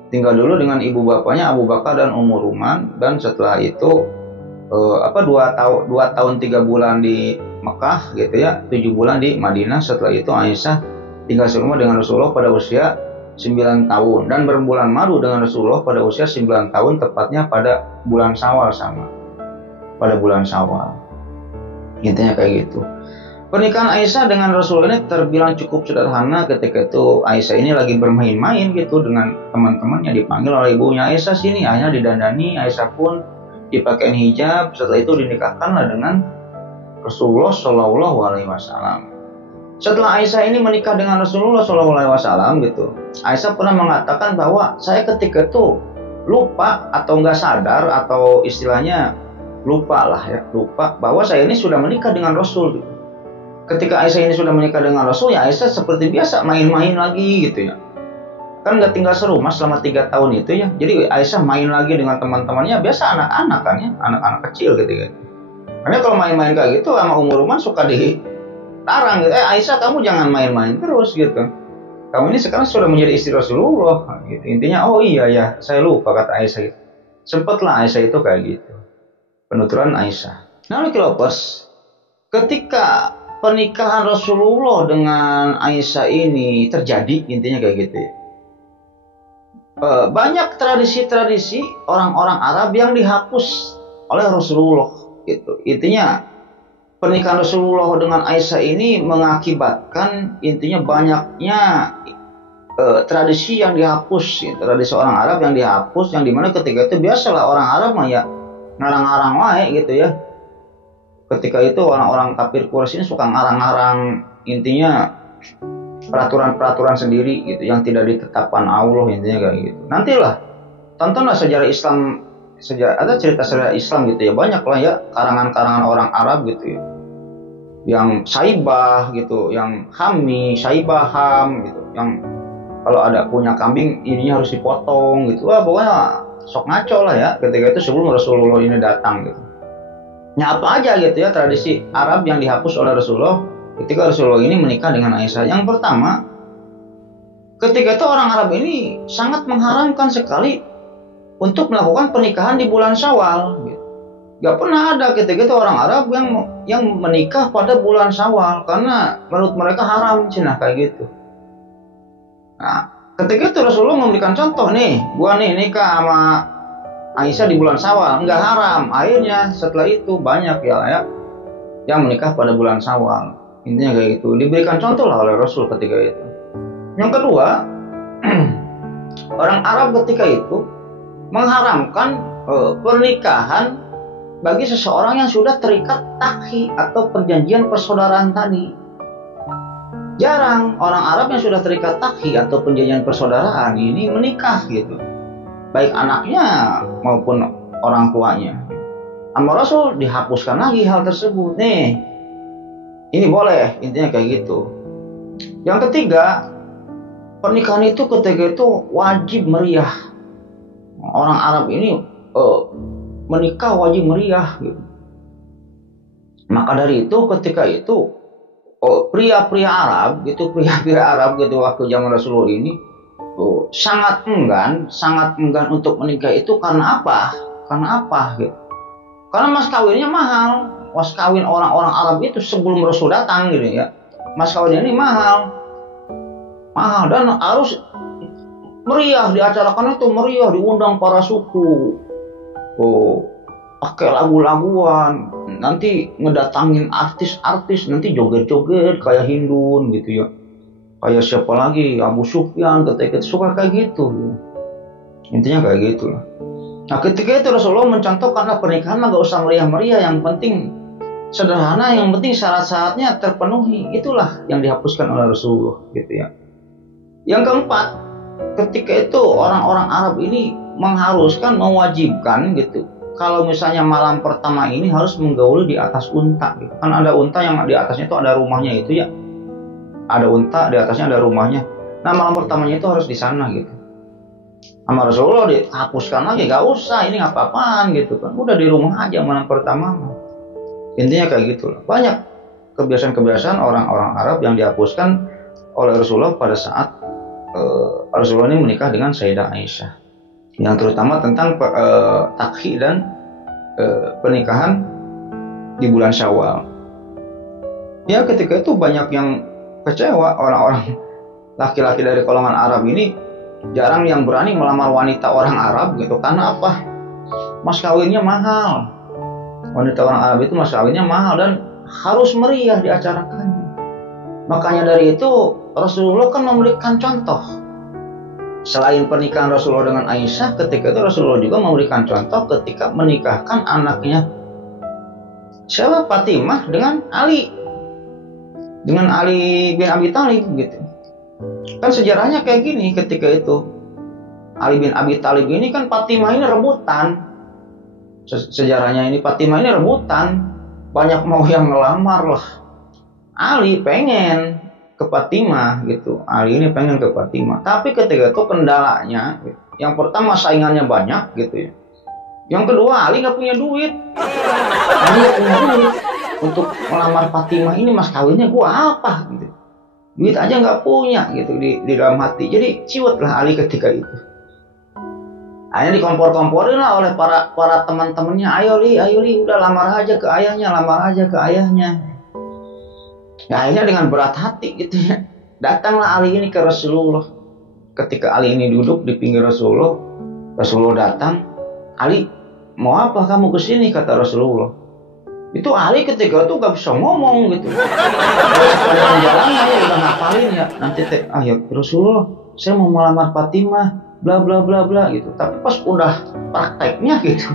tinggal dulu dengan ibu bapaknya Abu Bakar dan Ummu Ruman, dan setelah itu 2 tahun 3 bulan di Mekah gitu ya, 7 bulan di Madinah. Setelah itu Aisyah tinggal serumah dengan Rasulullah pada usia 9 tahun dan berbulan madu dengan Rasulullah pada usia 9 tahun, tepatnya pada bulan Syawal pada bulan Syawal. Intinya kayak gitu. Pernikahan Aisyah dengan Rasulullah ini terbilang cukup sederhana. Ketika itu Aisyah ini lagi bermain-main gitu dengan teman-temannya, dipanggil oleh ibunya, Aisyah sini, hanya didandani. Aisyah pun dipakein hijab. Setelah itu dinikahkanlah dengan Rasulullah Shallallahu Alaihi Wasallam. Setelah Aisyah ini menikah dengan Rasulullah Shallallahu Alaihi Wasallam gitu, Aisyah pernah mengatakan bahwa saya ketika itu lupa atau nggak sadar, atau istilahnya lupa bahwa saya ini sudah menikah dengan Rasul. Gitu. Ketika Aisyah ini sudah menikah dengan Rasul, ya Aisyah seperti biasa main-main lagi gitu ya. Kan nggak tinggal serumah selama 3 tahun itu ya. Jadi Aisyah main lagi dengan teman-temannya, biasa anak-anak kan ya, anak-anak kecil gitu. Karena kalau main-main kayak gitu sama Ummu Ruman suka dilarang gitu. Aisyah, kamu jangan main-main terus gitu. Kamu ini sekarang sudah menjadi istri Rasulullah gitu. Intinya, oh iya ya, saya lupa, kata Aisyah gitu. Sempatlah Aisyah itu kayak gitu. Penuturan Aisyah. Nah, Lokilopers, ketika pernikahan Rasulullah dengan Aisyah ini terjadi, intinya kayak gitu ya. Banyak tradisi-tradisi orang-orang Arab yang dihapus oleh Rasulullah. Gitu. Intinya pernikahan Rasulullah dengan Aisyah ini mengakibatkan intinya banyaknya tradisi yang dihapus, gitu. Tradisi orang Arab yang dihapus, yang dimana ketika itu biasalah orang Arab mah ya ngarang-ngarang wae gitu ya. Ketika itu orang-orang kafir Quraisy ini suka ngarang-ngarang intinya peraturan-peraturan sendiri gitu yang tidak ditetapkan Allah, intinya kayak gitu. Nantilah tontonlah sejarah Islam, ada cerita sejarah Islam gitu ya, banyak lah ya karangan-karangan orang Arab gitu ya, yang saibah gitu, yang hami, saibah, ham gitu, yang kalau ada punya kambing ininya harus dipotong gitu. Wah, pokoknya sok ngaco lah ya ketika itu sebelum Rasulullah ini datang gitu. Nah, apa aja gitu ya tradisi Arab yang dihapus oleh Rasulullah ketika Rasulullah ini menikah dengan Aisyah. Yang pertama, ketika itu orang Arab ini sangat mengharamkan sekali untuk melakukan pernikahan di bulan Syawal. Gitu. Gak pernah ada ketika itu orang Arab yang menikah pada bulan Syawal, karena menurut mereka haram, cina kayak gitu. Nah, ketika itu Rasulullah memberikan contoh nih, gua nih nikah sama Aisyah di bulan Syawal, nggak haram. Akhirnya setelah itu banyak ya yang menikah pada bulan Syawal. Intinya kayak gitu. Diberikan contoh lah oleh Rasul ketika itu. Yang kedua, orang Arab ketika itu mengharamkan pernikahan bagi seseorang yang sudah terikat takhi atau perjanjian persaudaraan tadi. Jarang orang Arab yang sudah terikat takhi atau perjanjian persaudaraan ini menikah gitu, baik anaknya maupun orang tuanya. Sama Rasul dihapuskan lagi hal tersebut nih. Ini boleh, intinya kayak gitu. Yang ketiga, pernikahan itu ketika itu wajib meriah. Orang Arab ini menikah wajib meriah gitu. Maka dari itu ketika itu pria-pria Arab gitu, waktu zaman Rasulullah ini sangat enggan untuk menikah itu karena apa? Gitu. Karena mas kawinnya mahal. Mas kawin orang-orang Arab itu sebelum Rasul datang gitu ya. Mas kawinnya ini mahal dan harus meriah, diacarakan itu meriah, diundang para suku. Pakai lagu-laguan, nanti ngedatangin artis-artis, nanti joget-joget kayak Hindun gitu ya. Kayak siapa lagi, Abu Sufyan ketika suka kayak gitu. Intinya kayak gitu. Nah ketika itu Rasulullah mencontohkan pernikahan gak usah meriah-meriah, yang penting sederhana, yang penting syarat-syaratnya terpenuhi. Itulah yang dihapuskan oleh Rasulullah gitu ya. Yang keempat, ketika itu orang-orang Arab ini mewajibkan gitu, kalau misalnya malam pertama ini harus menggauli di atas unta gitu. Kan ada unta yang di atasnya itu ada rumahnya itu ya. Ada unta, di atasnya ada rumahnya. Nah malam pertamanya itu harus di sana gitu. Sama Rasulullah dihapuskan lagi, gak usah, ini gak apa-apaan gitu kan. Udah di rumah aja malam pertama. Intinya kayak gitu lah. Banyak kebiasaan-kebiasaan orang-orang Arab yang dihapuskan oleh Rasulullah pada saat Rasulullah ini menikah dengan Sayyidah Aisyah. Yang terutama tentang takhir dan pernikahan di bulan Syawal. Ya ketika itu banyak yang kecewa, orang-orang laki-laki dari golongan Arab ini jarang yang berani melamar wanita orang Arab gitu. Karena apa? Mas kawinnya mahal. Wanita orang Arab itu mas kawinnya mahal dan harus meriah diacarakan. Makanya dari itu Rasulullah kan memberikan contoh. Selain pernikahan Rasulullah dengan Aisyah, ketika itu Rasulullah juga memberikan contoh ketika menikahkan anaknya siapa? Fatimah dengan Ali bin Abi Thalib gitu. Kan sejarahnya kayak gini, ketika itu Ali bin Abi Thalib ini kan Fatimah ini rebutan. Sejarahnya ini Fatimah ini rebutan, banyak mau yang ngelamar lah. Ali pengen ke Fatimah gitu. Ali ini pengen ke Fatimah. Tapi ketika itu kendalanya, yang pertama saingannya banyak gitu ya. Yang kedua Ali nggak punya duit. Untuk melamar Fatimah ini, mas kawinnya gua apa gitu. Duit aja nggak punya gitu di dalam hati. Jadi ciut lah Ali ketika itu. Akhirnya dikompor-komporin lah oleh para teman-temannya. Ayo li, udah lamar aja ke ayahnya. Nah, akhirnya dengan berat hati gitu ya, datanglah Ali ini ke Rasulullah. Ketika Ali ini duduk di pinggir Rasulullah datang. Ali, mau apa kamu kesini? Kata Rasulullah. Itu Ali ketika itu gak bisa ngomong gitu. Sepanjang jalannya ya udah ngapalin ya. Nanti ya Rasulullah, saya mau melamar Fatimah, bla bla bla bla gitu. Tapi pas udah prakteknya gitu,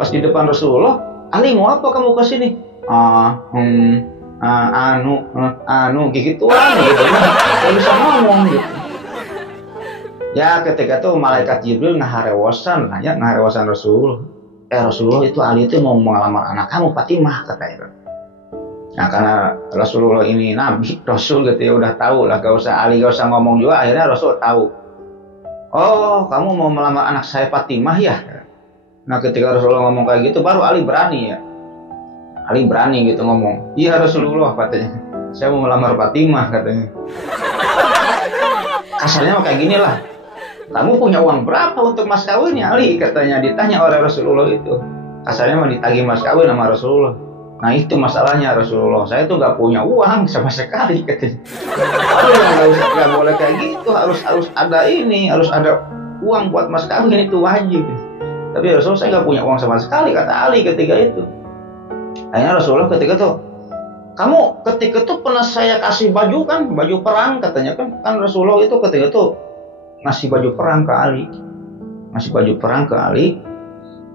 pas di depan Rasulullah, Ali mau apa kamu kesini? Gituan gitu, gak bisa ngomong gitu. Ya ketika itu malaikat Jibril ngaharewasan Rasulullah itu Ali itu mau melamar anak kamu Fatimah katanya. Nah karena Rasulullah ini Nabi Rasul gitu ya, udah tahu lah, gak usah ngomong juga. Akhirnya Rasul tahu, oh kamu mau melamar anak saya Fatimah ya. Nah ketika Rasulullah ngomong kayak gitu, baru Ali berani gitu ngomong, iya Rasulullah katanya, saya mau melamar Fatimah katanya. Kasarnya kayak gini lah, kamu punya uang berapa untuk mas kawinnya Ali katanya, ditanya oleh Rasulullah itu. Kasarnya mah ditagih mas kawin sama Rasulullah. Nah itu masalahnya Rasulullah, saya tuh gak punya uang sama sekali katanya. Gak boleh kayak gitu, harus ada uang buat mas kawin, itu wajib. Tapi Rasulullah, saya gak punya uang sama sekali kata Ali ketika itu. Akhirnya Rasulullah ketika itu, kamu ketika itu pernah saya kasih baju kan, baju perang katanya kan Rasulullah itu ketika itu ngasih baju perang ke Ali.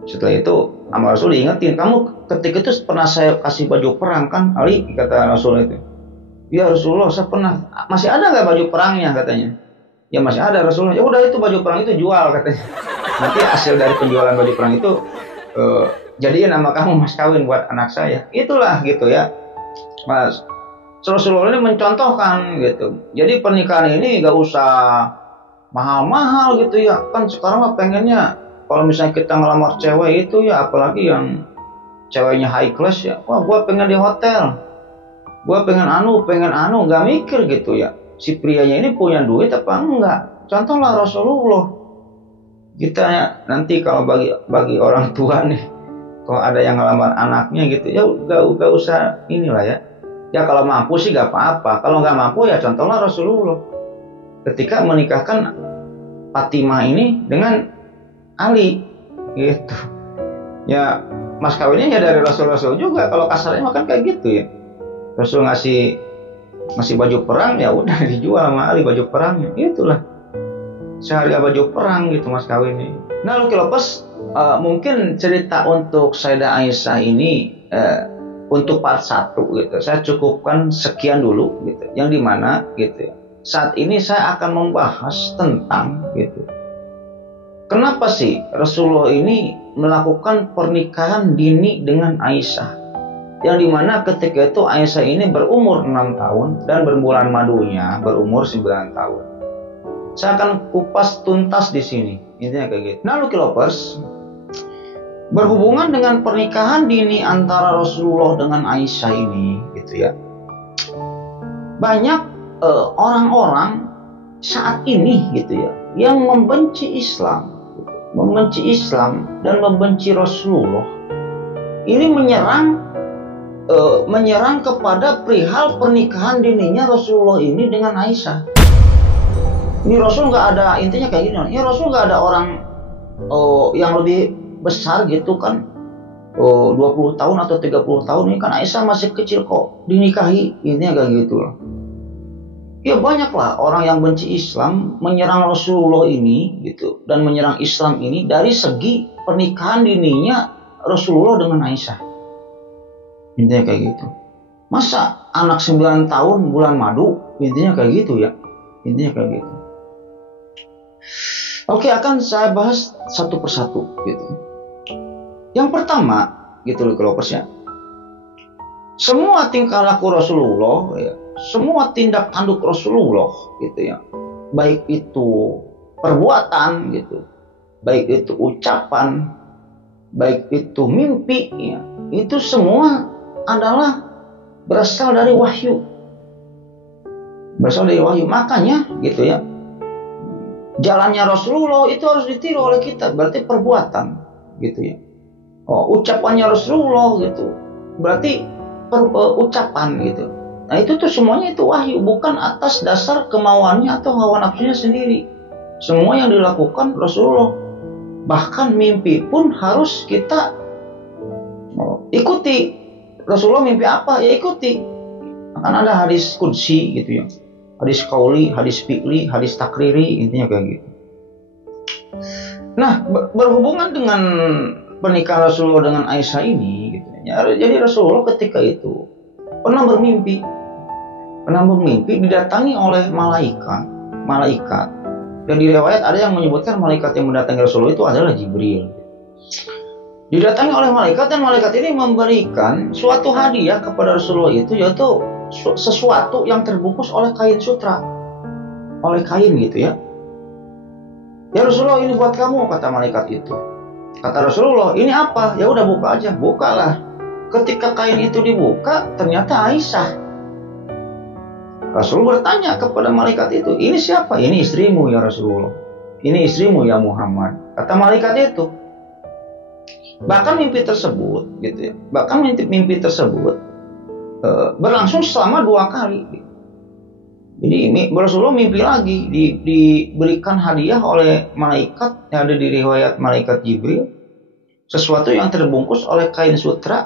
Setelah itu sama Rasul diingetin, kamu ketika itu pernah saya kasih baju perang kan Ali, kata Rasul itu. Ya Rasulullah, saya pernah. Masih ada nggak baju perangnya katanya? Ya masih ada Rasulullah. Ya udah, itu baju perang itu jual katanya. Nanti hasil dari penjualan baju perang itu jadiin nama kamu mas kawin buat anak saya. Itulah gitu ya, mas. Rasulullah ini mencontohkan gitu. Jadi pernikahan ini gak usah mahal-mahal gitu ya. Kan sekarang mah pengennya kalau misalnya kita ngelamar cewek itu ya, apalagi yang ceweknya high class ya, wah gue pengen di hotel, gue pengen anu, gak mikir gitu ya. Si prianya ini punya duit apa enggak? Contohlah Rasulullah. Kita nanti kalau bagi orang tua nih, kalau ada yang ngelamar anaknya gitu, ya gak usah inilah ya. Ya kalau mampu sih gak apa-apa. Kalau gak mampu ya contohlah Rasulullah. Ketika menikahkan Fatimah ini dengan Ali gitu. Ya mas kawinnya ya dari Rasul juga. Kalau kasarnya makan kayak gitu ya. Rasul ngasih baju perang, ya udah dijual sama Ali baju perangnya. Itulah seharga baju perang gitu mas kawinnya. Nah Lucky Lopez, mungkin cerita untuk Sayyidah Aisyah ini untuk part 1 gitu. Saya cukupkan sekian dulu gitu. Yang dimana gitu ya. Saat ini saya akan membahas tentang gitu. Kenapa sih Rasulullah ini melakukan pernikahan dini dengan Aisyah? Yang dimana ketika itu Aisyah ini berumur 6 tahun dan berbulan madunya berumur 9 tahun. Saya akan kupas tuntas di sini. Intinya kayak gitu. Nah Lucky Lopers, berhubungan dengan pernikahan dini antara Rasulullah dengan Aisyah ini gitu ya. Banyak orang-orang saat ini gitu ya yang membenci Islam dan membenci Rasulullah. Ini menyerang kepada perihal pernikahan dininya Rasulullah ini dengan Aisyah. Ini Rasul nggak ada, intinya kayak gini. Ya Rasul nggak ada orang yang lebih besar gitu kan, 20 tahun atau 30 tahun. Ini kan Aisyah masih kecil kok dinikahi. Intinya kayak gitu loh. Ya banyaklah orang yang benci Islam menyerang Rasulullah ini gitu, dan menyerang Islam ini dari segi pernikahan dininya Rasulullah dengan Aisyah. Intinya kayak gitu. Masa anak 9 tahun bulan madu, intinya kayak gitu ya. Intinya kayak gitu. Oke, akan saya bahas satu persatu gitu. Yang pertama gitu loh kelopersnya. Semua tingkah laku Rasulullah ya, semua tindak tanduk Rasulullah gitu ya, baik itu perbuatan gitu, baik itu ucapan, baik itu mimpi ya, itu semua adalah berasal dari wahyu. Makanya gitu ya, jalannya Rasulullah itu harus ditiru oleh kita, berarti perbuatan gitu ya. Ucapannya Rasulullah gitu, berarti ucapan gitu. Nah itu tuh semuanya itu wahyu, bukan atas dasar kemauannya atau hawa nafsunya sendiri. Semua yang dilakukan Rasulullah. Bahkan mimpi pun harus kita ikuti. Rasulullah mimpi apa? Ya ikuti. Kan ada hadis qudsi gitu ya. Hadis qauli, hadis fi'li, hadis takriri, intinya kayak gitu. Nah, berhubungan dengan pernikahan Rasulullah dengan Aisyah ini gitu ya. Jadi Rasulullah ketika itu pernah bermimpi didatangi oleh malaikat. Dan di riwayat ada yang menyebutkan malaikat yang mendatangi Rasulullah itu adalah Jibril. Didatangi oleh malaikat, dan malaikat ini memberikan suatu hadiah kepada Rasulullah itu, yaitu sesuatu yang terbungkus oleh kain sutra, oleh kain gitu ya. Ya Rasulullah, ini buat kamu, kata malaikat itu. Kata Rasulullah, ini apa? Ya udah buka aja. Bukalah. Ketika kain itu dibuka, ternyata Aisyah. Rasulullah bertanya kepada malaikat itu, ini siapa? Ini istrimu ya Rasulullah. Ini istrimu ya Muhammad. Kata malaikat itu. Bahkan mimpi tersebut gitu ya. Mimpi tersebut berlangsung selama 2 kali. Jadi Rasulullah mimpi lagi, diberikan hadiah oleh malaikat yang ada di riwayat malaikat Jibril, sesuatu yang terbungkus oleh kain sutra.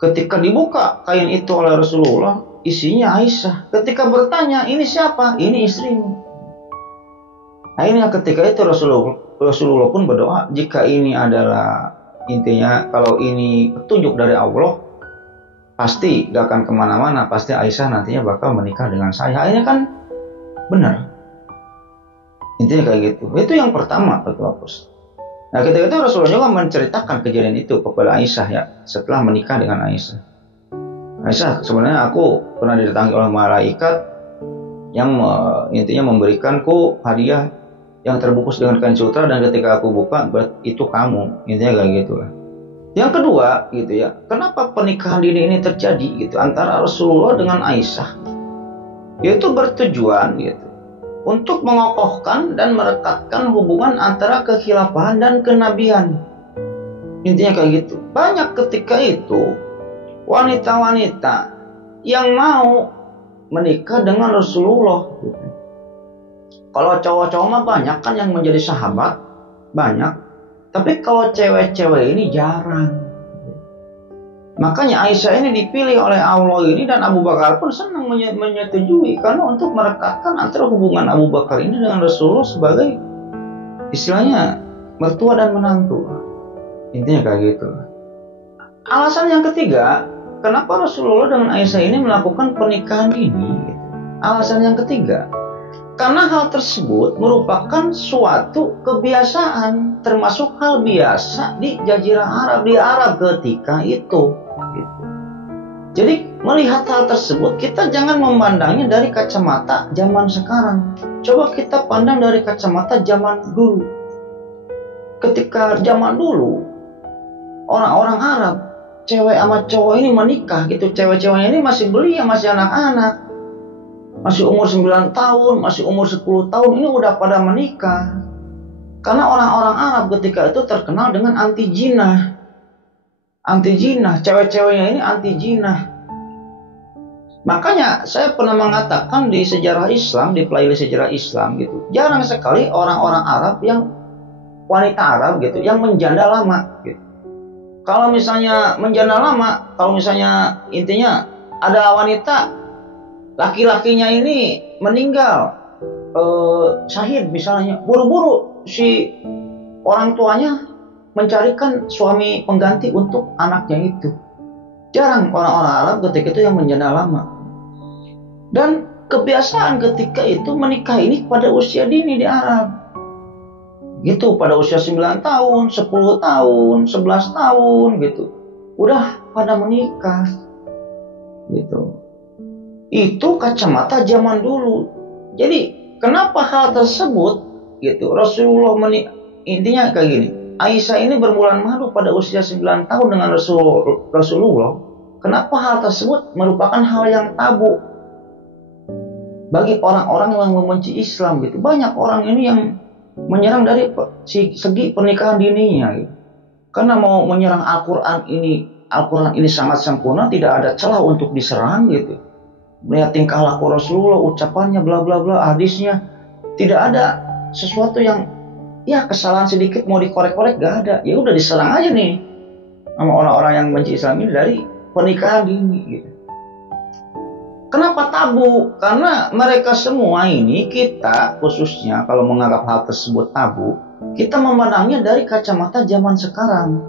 Ketika dibuka kain itu oleh Rasulullah, isinya Aisyah. Ketika bertanya, ini siapa? Ini istrimu. Nah ini ketika itu Rasulullah pun berdoa, jika ini adalah, intinya kalau ini petunjuk dari Allah, pasti gak akan kemana-mana, pasti Aisyah nantinya bakal menikah dengan saya. Akhirnya kan benar. Intinya kayak gitu. Itu yang pertama. Nah ketika itu Rasulullah juga menceritakan kejadian itu kepada Aisyah ya, setelah menikah dengan Aisyah. Aisyah, sebenarnya aku pernah didatangi oleh malaikat yang intinya memberikanku hadiah yang terbungkus dengan kain sutra, dan ketika aku buka, itu kamu, intinya kayak gitulah. Yang kedua gitu ya, kenapa pernikahan dini ini terjadi gitu antara Rasulullah dengan Aisyah? Yaitu bertujuan gitu untuk mengokohkan dan merekatkan hubungan antara kekhilafahan dan kenabian. Intinya kayak gitu. Banyak ketika itu wanita-wanita yang mau menikah dengan Rasulullah gitu. Kalau cowok-cowok mah banyak kan yang menjadi sahabat, banyak. Tapi kalau cewek-cewek ini jarang. Makanya Aisyah ini dipilih oleh Allah ini, dan Abu Bakar pun senang menyetujui, karena untuk merekatkan antara hubungan Abu Bakar ini dengan Rasulullah sebagai istilahnya mertua dan menantu. Intinya kayak gitu. Alasan yang ketiga, kenapa Rasulullah dengan Aisyah ini melakukan pernikahan ini? Alasan yang ketiga, karena hal tersebut merupakan suatu kebiasaan, termasuk hal biasa di Jazirah Arab, di Arab ketika itu. Jadi melihat hal tersebut, kita jangan memandangnya dari kacamata zaman sekarang. Coba kita pandang dari kacamata zaman dulu. Ketika zaman dulu, orang-orang Arab, cewek sama cowok ini menikah gitu. Cewek-ceweknya ini masih belia, masih anak-anak. Masih umur 9 tahun, masih umur 10 tahun, ini udah pada menikah. Karena orang-orang Arab ketika itu terkenal dengan anti jinah. Anti jinah, cewek-ceweknya ini anti jinah. Makanya saya pernah mengatakan di sejarah Islam, di playlist sejarah Islam gitu, jarang sekali orang-orang Arab yang wanita Arab gitu yang menjanda lama gitu. Kalau misalnya menjanda lama, kalau misalnya intinya ada wanita laki-lakinya ini meninggal, syahid misalnya, buru-buru si orang tuanya mencarikan suami pengganti untuk anaknya itu. Jarang orang-orang Arab ketika itu yang menjanda lama. Dan kebiasaan ketika itu menikah ini pada usia dini di Arab. Gitu, pada usia 9 tahun, 10 tahun, 11 tahun gitu. Udah pada menikah. Gitu. Itu kacamata zaman dulu. Jadi kenapa hal tersebut gitu Rasulullah intinya kayak gini. Aisyah ini berbulan madu pada usia 9 tahun dengan Rasulullah. Kenapa hal tersebut merupakan hal yang tabu bagi orang-orang yang membenci Islam gitu. Banyak orang ini yang menyerang dari segi pernikahan dininya gitu. Karena mau menyerang Al-Quran ini sangat sempurna, tidak ada celah untuk diserang gitu. Melihat tingkah laku Rasulullah, ucapannya, bla bla bla, hadisnya, tidak ada sesuatu yang ya kesalahan sedikit mau dikorek-korek, gak ada. Ya udah diserang aja nih sama orang-orang yang benci Islam ini dari pernikahan dini gitu. Kenapa tabu? Karena mereka semua ini, kita khususnya kalau menganggap hal tersebut tabu, kita memandangnya dari kacamata zaman sekarang.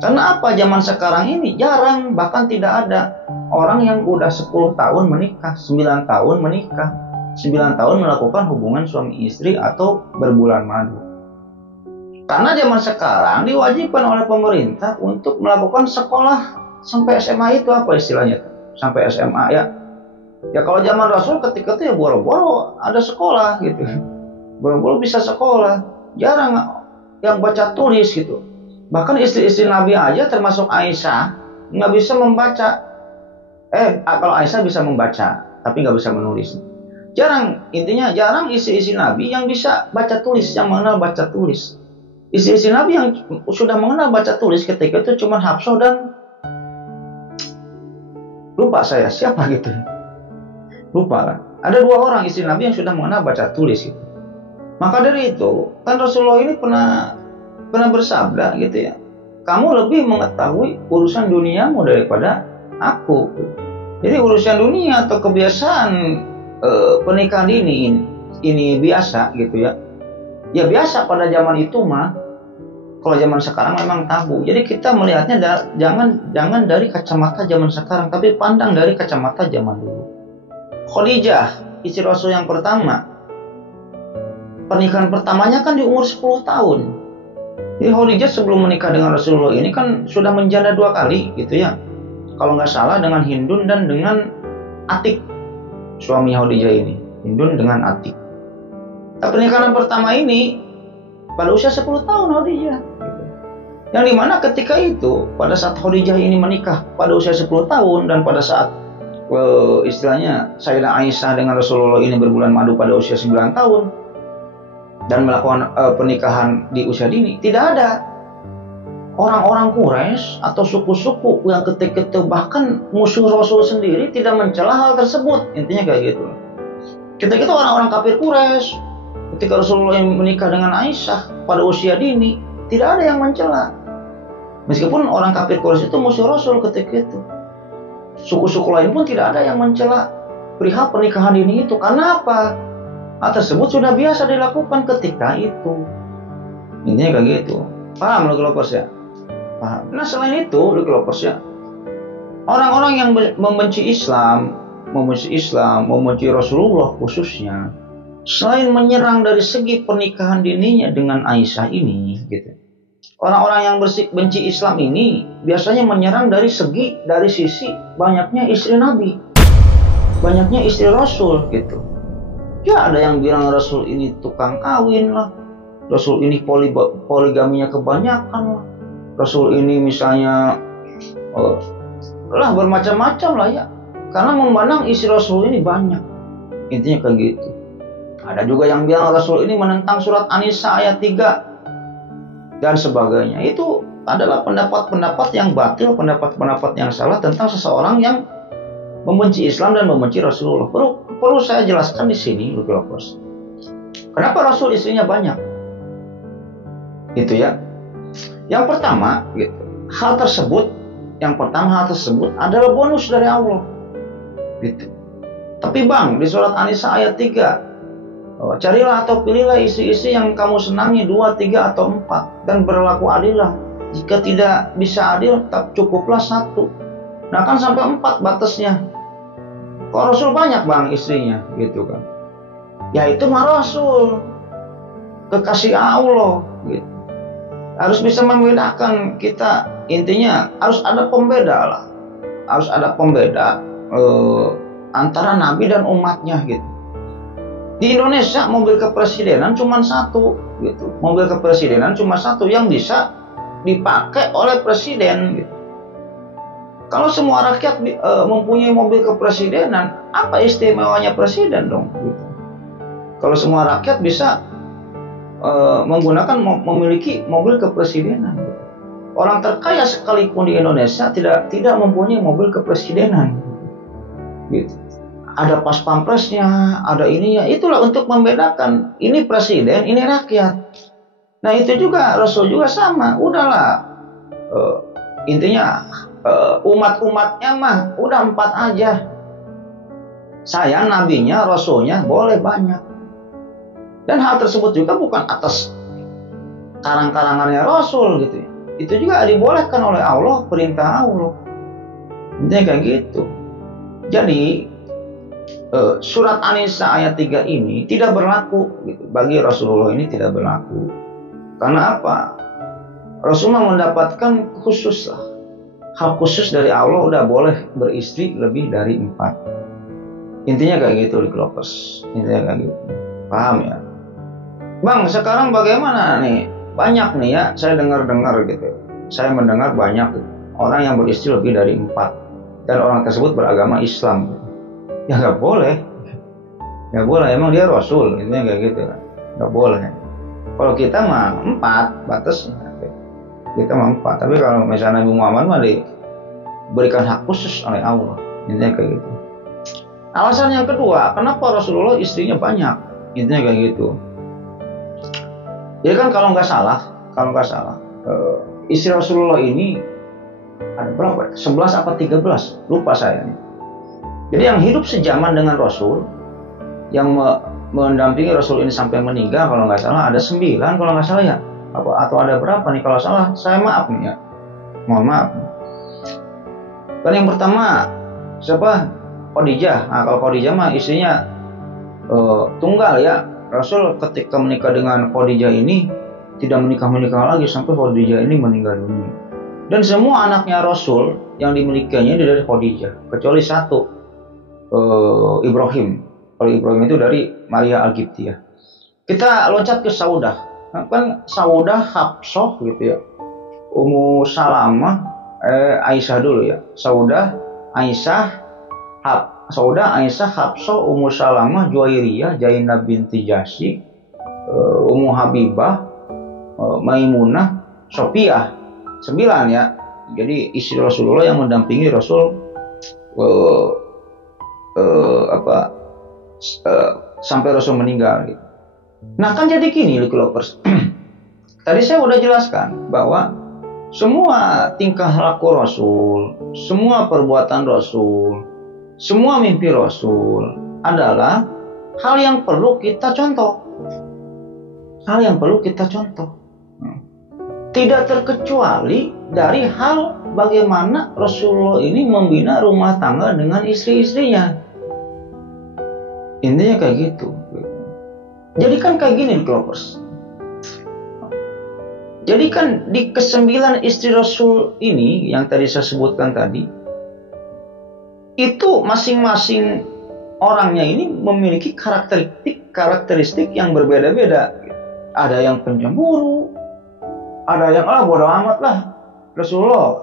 Karena apa? Zaman sekarang ini jarang, bahkan tidak ada orang yang udah 10 tahun menikah, 9 tahun menikah, 9 tahun melakukan hubungan suami istri atau berbulan madu. Karena zaman sekarang diwajibkan oleh pemerintah untuk melakukan sekolah sampai SMA. Itu apa istilahnya? Sampai SMA ya. Ya kalau zaman Rasul ketika itu ya boro-boro ada sekolah gitu. Boro-boro bisa sekolah. Jarang yang baca tulis gitu. Bahkan istri-istri Nabi aja termasuk Aisyah nggak bisa membaca. Kalau Aisyah bisa membaca tapi nggak bisa menulis. Jarang, intinya jarang istri-istri Nabi yang bisa baca tulis, yang mengenal baca tulis. Istri-istri Nabi yang sudah mengenal baca tulis ketika itu cuma Hafsah dan lupa saya siapa gitu. Lupa lah. Ada 2 orang istri Nabi yang sudah mengenal baca tulis gitu. Maka dari itu kan Rasulullah ini pernah bersabda gitu ya, kamu lebih mengetahui urusan duniamu daripada aku. Jadi urusan dunia atau kebiasaan pernikahan ini biasa gitu ya. Ya biasa pada zaman itu mah. Kalau zaman sekarang memang tabu. Jadi kita melihatnya jangan dari kacamata zaman sekarang, tapi pandang dari kacamata zaman dulu. Khadijah, istri Rasul yang pertama, pernikahan pertamanya kan di umur 10 tahun. Jadi Khadijah sebelum menikah dengan Rasulullah ini kan sudah menjanda 2 kali gitu ya. kalau nggak salah dengan Hindun dan dengan Atik, suami Khadijah ini, Hindun dengan Atik. Tapi pernikahan pertama ini pada usia 10 tahun Khadijah. Yang dimana ketika itu, pada saat Khadijah ini menikah pada usia 10 tahun dan pada saat istilahnya Sayyidah Aisyah dengan Rasulullah ini berbulan madu pada usia 9 tahun dan melakukan pernikahan di usia dini, tidak ada orang-orang Quraisy atau suku-suku yang ketika itu bahkan musuh Rasul sendiri tidak mencela hal tersebut. Intinya kayak gitu. Ketika itu orang-orang kafir Quraisy, ketika Rasulullah yang menikah dengan Aisyah pada usia dini, tidak ada yang mencela. Meskipun orang kafir Quraisy itu musuh Rasul ketika itu, suku-suku lain pun tidak ada yang mencela perihal pernikahan dini itu. Karena apa? Hal tersebut sudah biasa dilakukan ketika itu. Intinya kayak gitu. Paham lo Lovers ya? Paham. Nah selain itu Lovers ya, orang-orang yang membenci Islam, membenci Rasulullah khususnya, selain menyerang dari segi pernikahan dininya dengan Aisyah ini, gitu. Orang-orang yang benci Islam ini biasanya menyerang dari sisi banyaknya istri Nabi, banyaknya istri Rasul, gitu. Ya ada yang bilang Rasul ini tukang kawin lah, Rasul ini poligaminya kebanyakan lah, Rasul ini misalnya lah bermacam-macam lah ya, karena memandang istri Rasul ini banyak. Intinya kayak gitu. Ada juga yang bilang Rasul ini menentang surat An-Nisa ayat 3 dan sebagainya. Itu adalah pendapat-pendapat yang batil, pendapat-pendapat yang salah tentang seseorang yang membenci Islam dan membenci Rasulullah. Perlu saya jelaskan di sini, Lovers. Kenapa Rasul istrinya banyak? Gitu ya. Yang pertama, gitu. Hal tersebut adalah bonus dari Allah. Gitu. Tapi Bang, di surat An-Nisa ayat 3, carilah atau pilihlah istri-istri yang kamu senangi 2, 3 atau 4 dan berlaku adillah. Jika tidak bisa adil, tak cukuplah 1. Nah kan sampai 4 batasnya. Kok Rasul banyak Bang istrinya, gitu kan? Ya itu mah Rasul, kekasih Allah, gitu. Harus bisa membedakan kita. Intinya harus ada pembeda lah, harus ada pembeda antara Nabi dan umatnya, gitu. Di Indonesia mobil kepresidenan cuma 1, gitu. Mobil kepresidenan cuma 1 yang bisa dipakai oleh presiden, gitu. Kalau semua rakyat mempunyai mobil kepresidenan, apa istimewanya presiden dong? Gitu. Kalau semua rakyat bisa memiliki mobil kepresidenan, gitu. Orang terkaya sekalipun di Indonesia tidak mempunyai mobil kepresidenan, gitu. Ada pas pampresnya, ada ininya. Itulah untuk membedakan ini presiden, ini rakyat. Nah itu juga Rasul juga sama. Udahlah, intinya umat-umatnya mah udah 4 aja. Saya nabinya, rasulnya boleh banyak. Dan hal tersebut juga bukan atas karang-karangannya Rasul, gitu. Itu juga dibolehkan oleh Allah, perintah Allah. Intinya kayak gitu. Jadi surat An-Nisa ayat 3 ini tidak berlaku, gitu. Bagi Rasulullah ini tidak berlaku. Karena apa? Rasulullah mendapatkan khusus lah, hal khusus dari Allah, udah boleh beristri lebih dari 4. Intinya kayak gitu, Lovers. Intinya kayak gitu. Paham ya? Bang, sekarang bagaimana nih? Banyak nih ya, saya dengar gitu. Saya mendengar banyak orang yang beristri lebih dari 4 dan orang tersebut beragama Islam. Ya nggak boleh. Nggak boleh, emang dia Rasul. Intinya kayak gitu kan. Nggak boleh. Kalau kita mah 4 batasnya. Kita mah 4. Tapi kalau misalnya Nabi Muhammad mah diberikan hak khusus oleh Allah. Intinya kayak gitu. Alasan yang kedua, kenapa Rasulullah istrinya banyak? Intinya kayak gitu. Jadi kan kalau nggak salah, istri Rasulullah ini ada berapa? 11 apa 13? Lupa saya. Jadi yang hidup sejaman dengan Rasul, yang mendampingi Rasul ini sampai meninggal, kalau nggak salah ada 9, kalau nggak salah ya. Atau ada berapa nih? Kalau salah, saya maaf nih ya. Mohon maaf. Kan yang pertama siapa? Khadijah. Nah, kalau Khadijah mah istrinya tunggal ya. Rasul ketika menikah dengan Khadijah ini tidak menikah lagi sampai Khadijah ini meninggal dunia. Dan semua anaknya Rasul yang dimilikinya dari Khadijah, kecuali satu, Ibrahim. Kalau Ibrahim itu dari Maria Al-Qibtiyah. Kita loncat ke Saudah. Kan Saudah, Hafsah gitu ya. Ummu Salamah, Aisyah dulu ya. Saudah, Aisyah, Hafsah, Ummu Salamah, Juwairiyah, Zainab binti Jahsy, Ummu Habibah, Maimunah, Sophia. 9 ya. Jadi istri Rasulullah yang mendampingi Rasul sampai Rasul meninggal gitu. Nah kan jadi gini Lovers. Tadi saya udah jelaskan bahwa semua tingkah laku Rasul, semua perbuatan Rasul, semua mimpi Rasul adalah hal yang perlu kita contoh. Hal yang perlu kita contoh. Tidak terkecuali dari hal bagaimana Rasulullah ini membina rumah tangga dengan istri-istrinya. Intinya kayak gitu. Jadi kan kayak gini Lovers. Jadi kan di ke-9 istri Rasul ini yang tadi saya sebutkan tadi, itu masing-masing orangnya ini memiliki karakteristik yang berbeda-beda. Ada yang pencemburu, ada yang bodo amat lah. Rasulullah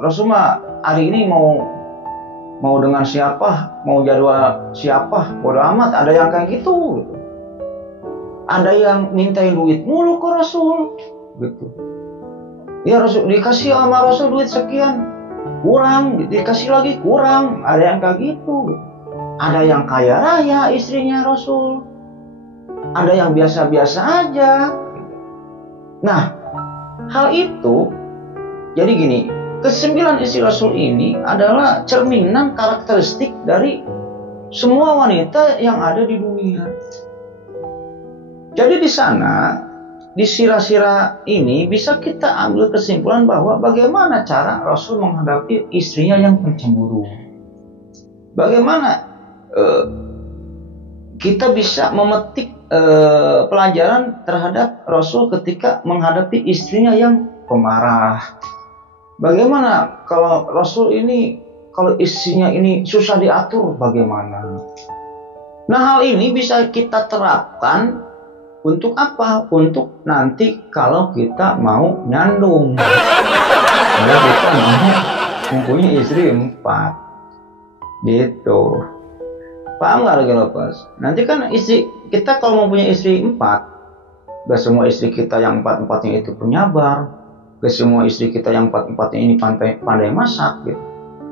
hari ini mau dengan siapa, mau jadwal siapa, bodo amat. Ada yang kayak gitu. Ada yang mintain duit mulu ke Rasul gitu. Ya Rasul dikasih sama Rasul duit sekian, kurang, dikasih lagi kurang. Ada yang kayak gitu. Ada yang kaya raya istrinya Rasul, ada yang biasa-biasa aja. Nah, hal itu jadi gini, ke-9 istri Rasul ini adalah cerminan karakteristik dari semua wanita yang ada di dunia. Jadi di sana, di sirah-sirah ini bisa kita ambil kesimpulan bahwa bagaimana cara Rasul menghadapi istrinya yang pencemburu. Bagaimana kita bisa memetik pelajaran terhadap Rasul ketika menghadapi istrinya yang pemarah. Bagaimana kalau Rasul ini, kalau istrinya ini susah diatur, bagaimana? Nah, hal ini bisa kita terapkan untuk apa? Untuk nanti kalau kita mau nyandung. Kalau kita mau mempunyai istri 4. Gitu. Paham gak lagi Lovers? Nanti kan istri kita kalau mempunyai istri 4, gak semua istri kita yang 4-4-nya itu penyabar. Gak semua istri kita yang 4-4-nya ini pandai masak gitu.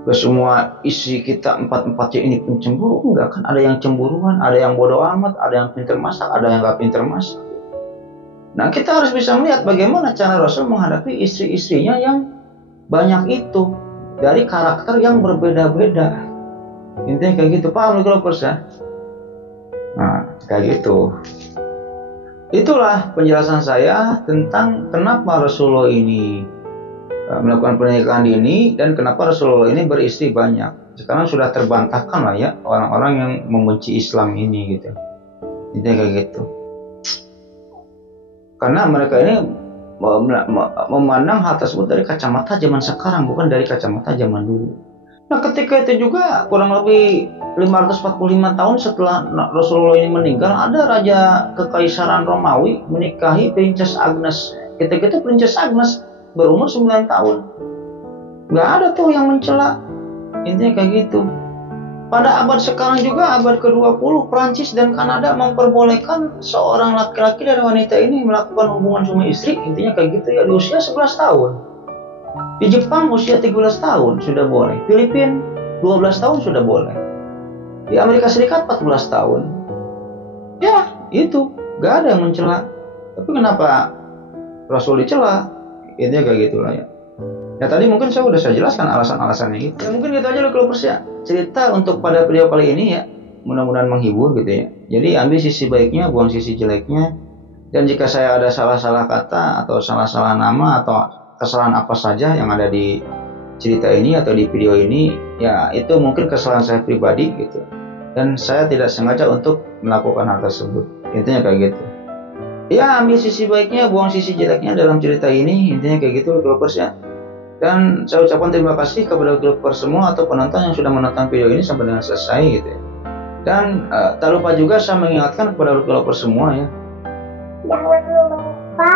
Gak semua istri kita 4-4-nya ini pencemburu. Enggak kan, ada yang cemburuan, ada yang bodoh amat, ada yang pintar masak, ada yang gak pintar masak. Nah kita harus bisa melihat bagaimana cara Rasul menghadapi istri-istrinya yang banyak itu, dari karakter yang berbeda-beda. Intinya kayak gitu, paham Lovers ya? Nah kayak gitu. Itulah penjelasan saya tentang kenapa Rasulullah ini melakukan pernikahan dini dan kenapa Rasulullah ini beristri banyak. Sekarang sudah terbantahkan lah ya orang-orang yang membenci Islam ini gitu. Intinya kayak gitu. Karena mereka ini memandang hal tersebut dari kacamata zaman sekarang, bukan dari kacamata zaman dulu. Nah ketika itu juga kurang lebih 545 tahun setelah Rasulullah ini meninggal, ada raja kekaisaran Romawi menikahi Princess Agnes. Ketika itu Princess Agnes berumur 9 tahun. Gak ada tuh yang mencela. Intinya kayak gitu. Pada abad sekarang juga, abad ke-20, Prancis dan Kanada memperbolehkan seorang laki-laki dan wanita ini melakukan hubungan suami istri. Intinya kayak gitu ya, di usia 11 tahun. Di Jepang usia 13 tahun sudah boleh. Filipina 12 tahun sudah boleh. Di Amerika Serikat 14 tahun. Ya, itu. Gak ada yang mencela. Tapi kenapa Rasul dicela? Intinya kayak gitulah ya. Ya tadi mungkin saya jelaskan alasan-alasannya itu. Ya mungkin gitu aja Lovers ya. Cerita untuk pada video kali ini ya. Mudah-mudahan menghibur gitu ya. Jadi ambil sisi baiknya, buang sisi jeleknya. Dan jika saya ada salah-salah kata atau salah-salah nama atau kesalahan apa saja yang ada di cerita ini atau di video ini, ya itu mungkin kesalahan saya pribadi gitu. Dan saya tidak sengaja untuk melakukan hal tersebut. Intinya kayak gitu. Ya ambil sisi baiknya, buang sisi jeleknya dalam cerita ini. Intinya kayak gitu Lovers ya. Dan saya ucapkan terima kasih kepada developer semua atau penonton yang sudah menonton video ini sampai dengan selesai gitu ya. Dan tak lupa juga saya mengingatkan kepada developer semua ya. Jangan lupa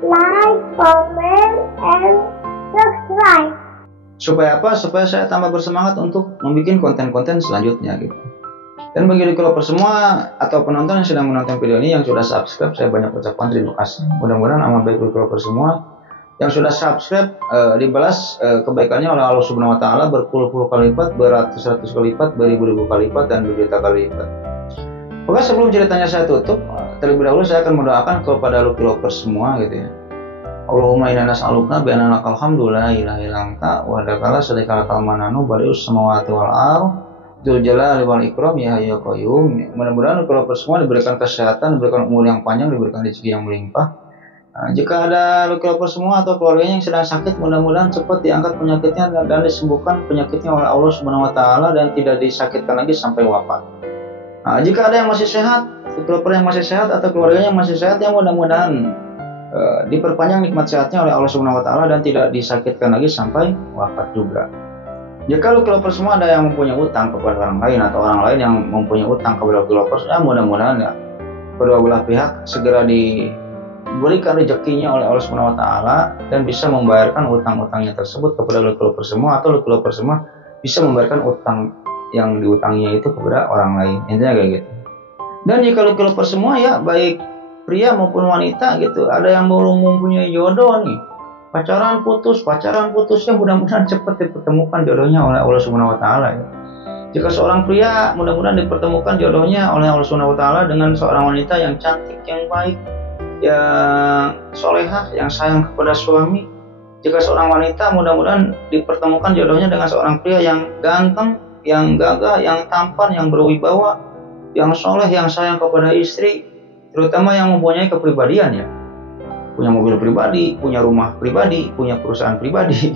like, comment, and subscribe. Supaya apa? Supaya saya tambah bersemangat untuk membuat konten-konten selanjutnya gitu. Dan bagi developer semua atau penonton yang sedang menonton video ini yang sudah subscribe, saya banyak ucapkan terima kasih. Mudah-mudahan amal baik developer semua yang sudah subscribe dibalas kebaikannya oleh Allah Subhanahu Wa Taala berpuluh-puluh kali lipat, beratus-ratus kali lipat, beribu-ribu kali lipat, dan berjuta kali lipat. Oke, sebelum ceritanya saya tutup, terlebih dahulu saya akan mendoakan kepada developer semua gitu ya. Allahumma inna nas'aluka bi anna lakal hamdu la ilaha illa anta wa dakala sadaqal mananu barius samawati wal ardh dzul jalali wal ikram ya hayyu qayyum. Mudah-mudahan developer semua diberikan kesehatan, diberikan umur yang panjang, diberikan rezeki yang melimpah. Nah, jika ada developer semua atau keluarganya yang sedang sakit, mudah-mudahan cepat diangkat penyakitnya dan disembuhkan penyakitnya oleh Allah Subhanahu Wa Taala dan tidak disakitkan lagi sampai wafat. Nah, jika ada yang masih sehat, developer yang masih sehat atau keluarganya yang masih sehat, ya mudah-mudahan diperpanjang nikmat sehatnya oleh Allah Subhanahu Wa Taala dan tidak disakitkan lagi sampai wafat juga. Jika developer semua ada yang mempunyai utang kepada orang lain atau orang lain yang mempunyai utang kepada developer, ya mudah-mudahan ya kedua belah pihak segera diberikan rezekinya oleh Allah Subhanahu Wa Taala dan bisa membayarkan utang-utangnya tersebut kepada developer semua atau developer semua bisa membayarkan utang yang diutanginya itu kepada orang lain. Intinya kayak gitu. Dan jika developer semua ya baik pria maupun wanita gitu, ada yang belum mempunyai jodoh nih, pacaran putusnya mudah-mudahan cepat dipertemukan jodohnya oleh Allah Subhanahu Wa Taala ya. Jika seorang pria mudah-mudahan dipertemukan jodohnya oleh Allah Subhanahu Wa Taala dengan seorang wanita yang cantik, yang baik, yang solehah, yang sayang kepada suami. Jika seorang wanita mudah-mudahan dipertemukan jodohnya dengan seorang pria yang ganteng, yang gagah, yang tampan, yang berwibawa, yang soleh, yang sayang kepada istri, terutama yang mempunyai kepribadian ya, punya mobil pribadi, punya rumah pribadi, punya perusahaan pribadi.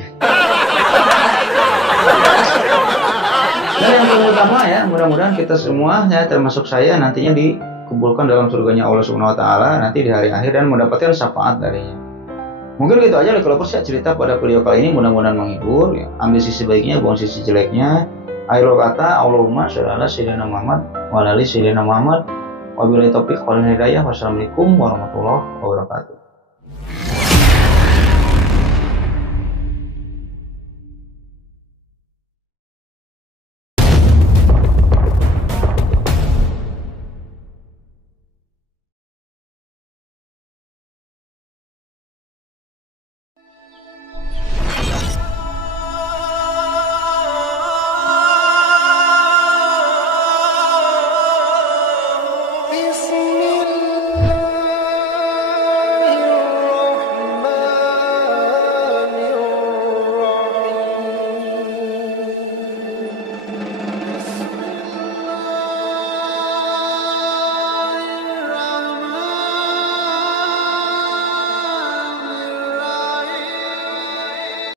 Dan yang terutama ya, mudah-mudahan kita semua ya, termasuk saya nantinya dikumpulkan dalam surganya Allah Subhanahu Wa Taala nanti di hari akhir dan mendapatkan syafaat darinya. Mungkin gitu aja kalau saya cerita pada video kali ini, mudah-mudahan menghibur ya. Ambil sisi baiknya, buang sisi jeleknya. Akhir kata, Allahumma sholli ala sayyidina Muhammad wa ala ali sayyidina Muhammad. Wabillahi taufiq wal hidayah. Wassalamualaikum warahmatullahi wabarakatuh.